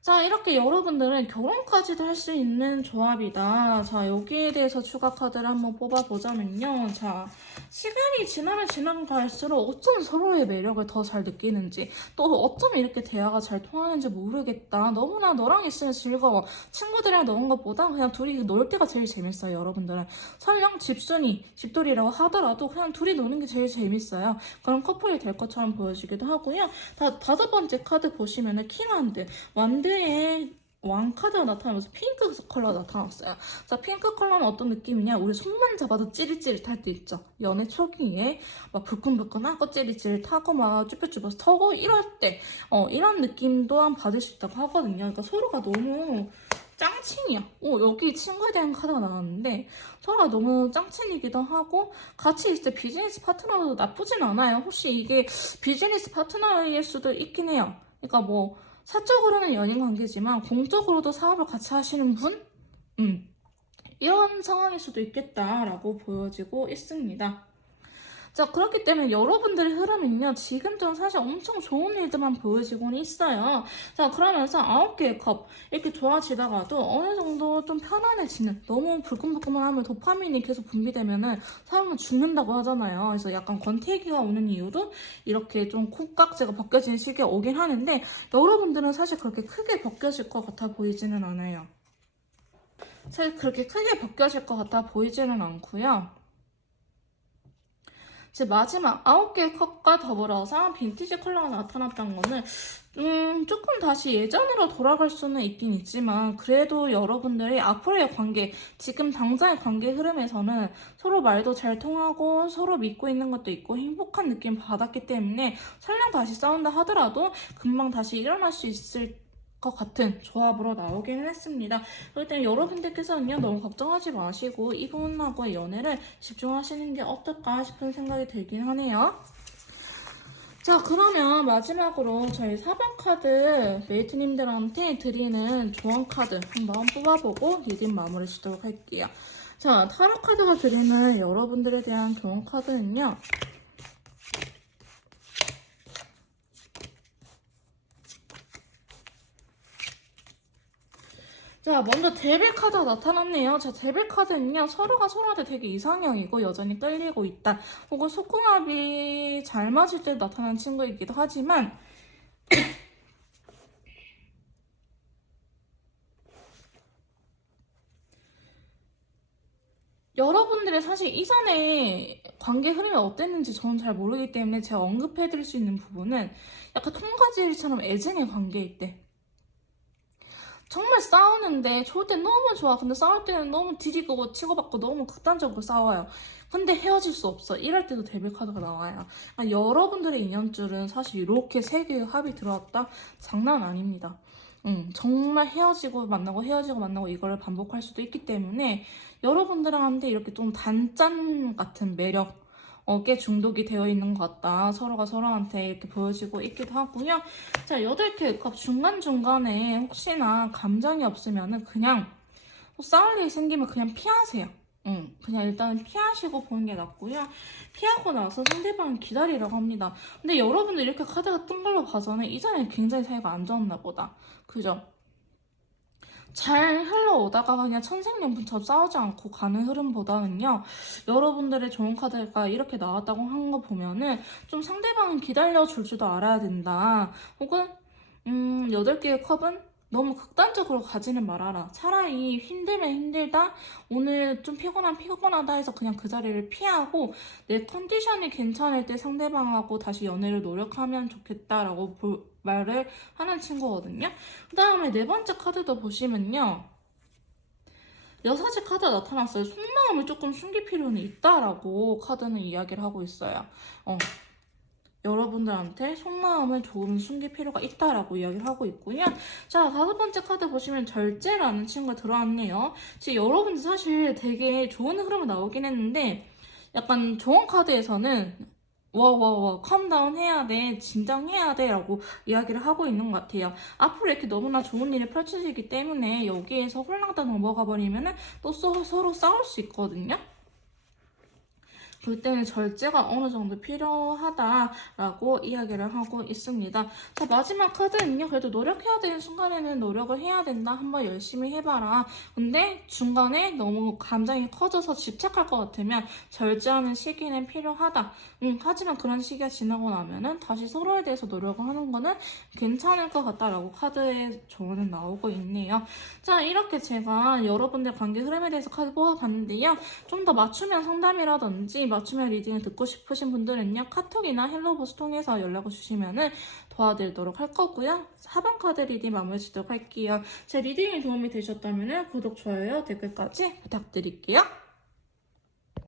자, 이렇게 여러분들은 결혼까지도 할 수 있는 조합이다. 자, 여기에 대해서 추가 카드를 한번 뽑아보자면요. 자, 시간이 지나면 갈수록 어쩜 서로의 매력을 더 잘 느끼는지, 또 어쩜 이렇게 대화가 잘 통하는지 모르겠다. 너무나 너랑 있으면 즐거워. 친구들이랑 노는 것보다 그냥 둘이 놀 때가 제일 재밌어요, 여러분들은. 설령 집돌이라고 하더라도 그냥 둘이 노는 게 제일 재밌어요. 그런 커플이 될 것처럼 보여지기도 하고요. 5번째 카드 보시면은 킹한드. 완드의 왕카드가 나타나면서 핑크 컬러가 나타났어요. 자, 핑크 컬러는 어떤 느낌이냐? 우리 손만 잡아도 찌릿찌릿할 때 있죠. 연애 초기에 막 불끈불끈하고 찌릿찌릿하고 막 쭈뼛쭈뼛 터고 이럴 때 이런 느낌 또한 받을 수 있다고 하거든요. 그러니까 서로가 너무 짱친이야. 여기 친구에 대한 카드가 나왔는데 서로가 너무 짱친이기도 하고 같이 있을 때 비즈니스 파트너도 나쁘진 않아요. 혹시 이게 비즈니스 파트너일 수도 있긴 해요. 그러니까 사적으로는 연인 관계지만 공적으로도 사업을 같이 하시는 분? 이런 상황일 수도 있겠다라고 보여지고 있습니다. 자, 그렇기 때문에 여러분들의 흐름은요, 지금 좀 사실 엄청 좋은 일들만 보여지고는 있어요. 자, 그러면서 9개의 컵, 이렇게 좋아지다가도 어느 정도 좀 편안해지는, 너무 불끈불끈만 하면 도파민이 계속 분비되면은 사람은 죽는다고 하잖아요. 그래서 약간 권태기가 오는 이유도 이렇게 좀 콩깍지가 벗겨지는 시기가 오긴 하는데, 여러분들은 사실 그렇게 크게 벗겨질 것 같아 보이지는 않아요. 사실 그렇게 크게 벗겨질 것 같아 보이지는 않고요. 제 마지막 9개의 컵과 더불어서 빈티지 컬러가 나타났던 거는 조금 다시 예전으로 돌아갈 수는 있긴 있지만 그래도 여러분들의 앞으로의 관계, 지금 당장의 관계 흐름에서는 서로 말도 잘 통하고 서로 믿고 있는 것도 있고 행복한 느낌 받았기 때문에 설령 다시 싸운다 하더라도 금방 다시 일어날 수 있을 것 같은 조합으로 나오기는 했습니다. 그렇기 때문에 여러분들께서는요, 너무 걱정하지 마시고 이분하고의 연애를 집중하시는 게 어떨까 싶은 생각이 들긴 하네요. 자, 그러면 마지막으로 저희 4번 카드 메이트님들한테 드리는 조언 카드 한번 뽑아보고 리딩 마무리 시도록 할게요. 자, 타로 카드가 드리는 여러분들에 대한 조언 카드는요, 자, 먼저 데빌 카드가 나타났네요. 자, 데빌 카드는요, 서로가 서로한테 되게 이상형이고 여전히 끌리고 있다. 혹은 속궁합이 잘 맞을 때 나타난 친구이기도 하지만, 여러분들의 사실 이전에 관계 흐름이 어땠는지 저는 잘 모르기 때문에 제가 언급해드릴 수 있는 부분은 약간 통과제일처럼 애증의 관계일 때. 정말 싸우는데 좋을 땐 너무 좋아. 근데 싸울 때는 너무 디디고 치고받고 너무 극단적으로 싸워요. 근데 헤어질 수 없어. 이럴 때도 데빌 카드가 나와요. 여러분들의 인연줄은 사실 이렇게 세 개의 합이 들어왔다? 장난 아닙니다. 정말 헤어지고 만나고 헤어지고 만나고 이걸 반복할 수도 있기 때문에 여러분들한테 이렇게 좀 단짠 같은 매력, 꽤 중독이 되어 있는 것 같다. 서로가 서로한테 이렇게 보여지고 있기도 하고요. 자, 8개 컵 중간중간에 혹시나 감정이 없으면은 그냥 싸울 일이 생기면 그냥 피하세요. 그냥 일단은 피하시고 보는 게 낫고요. 피하고 나서 상대방을 기다리라고 합니다. 근데 여러분들 이렇게 카드가 뜬 걸로 봐서는 이전에 굉장히 사이가 안 좋았나 보다. 그죠? 잘 흘러오다가 그냥 천생연분처럼 싸우지 않고 가는 흐름보다는요, 여러분들의 좋은 카드가 이렇게 나왔다고 한 거 보면은 좀 상대방은 기다려줄 줄도 알아야 된다. 혹은 8개의 컵은 너무 극단적으로 가지는 말아라. 차라리 힘들면 힘들다, 오늘 좀 피곤하다 해서 그냥 그 자리를 피하고 내 컨디션이 괜찮을 때 상대방하고 다시 연애를 노력하면 좋겠다라고 말을 하는 친구거든요. 그 다음에 네 번째 카드도 보시면요, 여사제 카드가 나타났어요. 속마음을 조금 숨길 필요는 있다라고 카드는 이야기를 하고 있어요. 여러분들한테 속마음을 조금 숨길 필요가 있다라고 이야기를 하고 있고요. 자, 5번째 카드 보시면 절제라는 친구가 들어왔네요. 지금 여러분들 사실 되게 좋은 흐름이 나오긴 했는데 약간 좋은 카드에서는 컴다운 해야 돼, 진정해야 돼 라고 이야기를 하고 있는 것 같아요. 앞으로 이렇게 너무나 좋은 일이 펼쳐지기 때문에 여기에서 홀랑당 넘어가 버리면 또 서로 싸울 수 있거든요. 그때는 절제가 어느 정도 필요하다라고 이야기를 하고 있습니다. 자, 마지막 카드는요, 그래도 노력해야 되는 순간에는 노력을 해야 된다. 한번 열심히 해봐라. 근데 중간에 너무 감정이 커져서 집착할 것 같으면 절제하는 시기는 필요하다. 하지만 그런 시기가 지나고 나면은 다시 서로에 대해서 노력을 하는 거는 괜찮을 것 같다라고 카드의 조언은 나오고 있네요. 자, 이렇게 제가 여러분들 관계 흐름에 대해서 카드 뽑아봤는데요. 좀 더 맞춤형 상담이라든지 맞춤형 리딩을 듣고 싶으신 분들은요, 카톡이나 헬로버스 통해서 연락을 주시면은 도와드리도록 할 거고요. 4번 카드 리딩 마무리 짓도록 할게요. 제 리딩이 도움이 되셨다면 구독, 좋아요, 댓글까지 부탁드릴게요.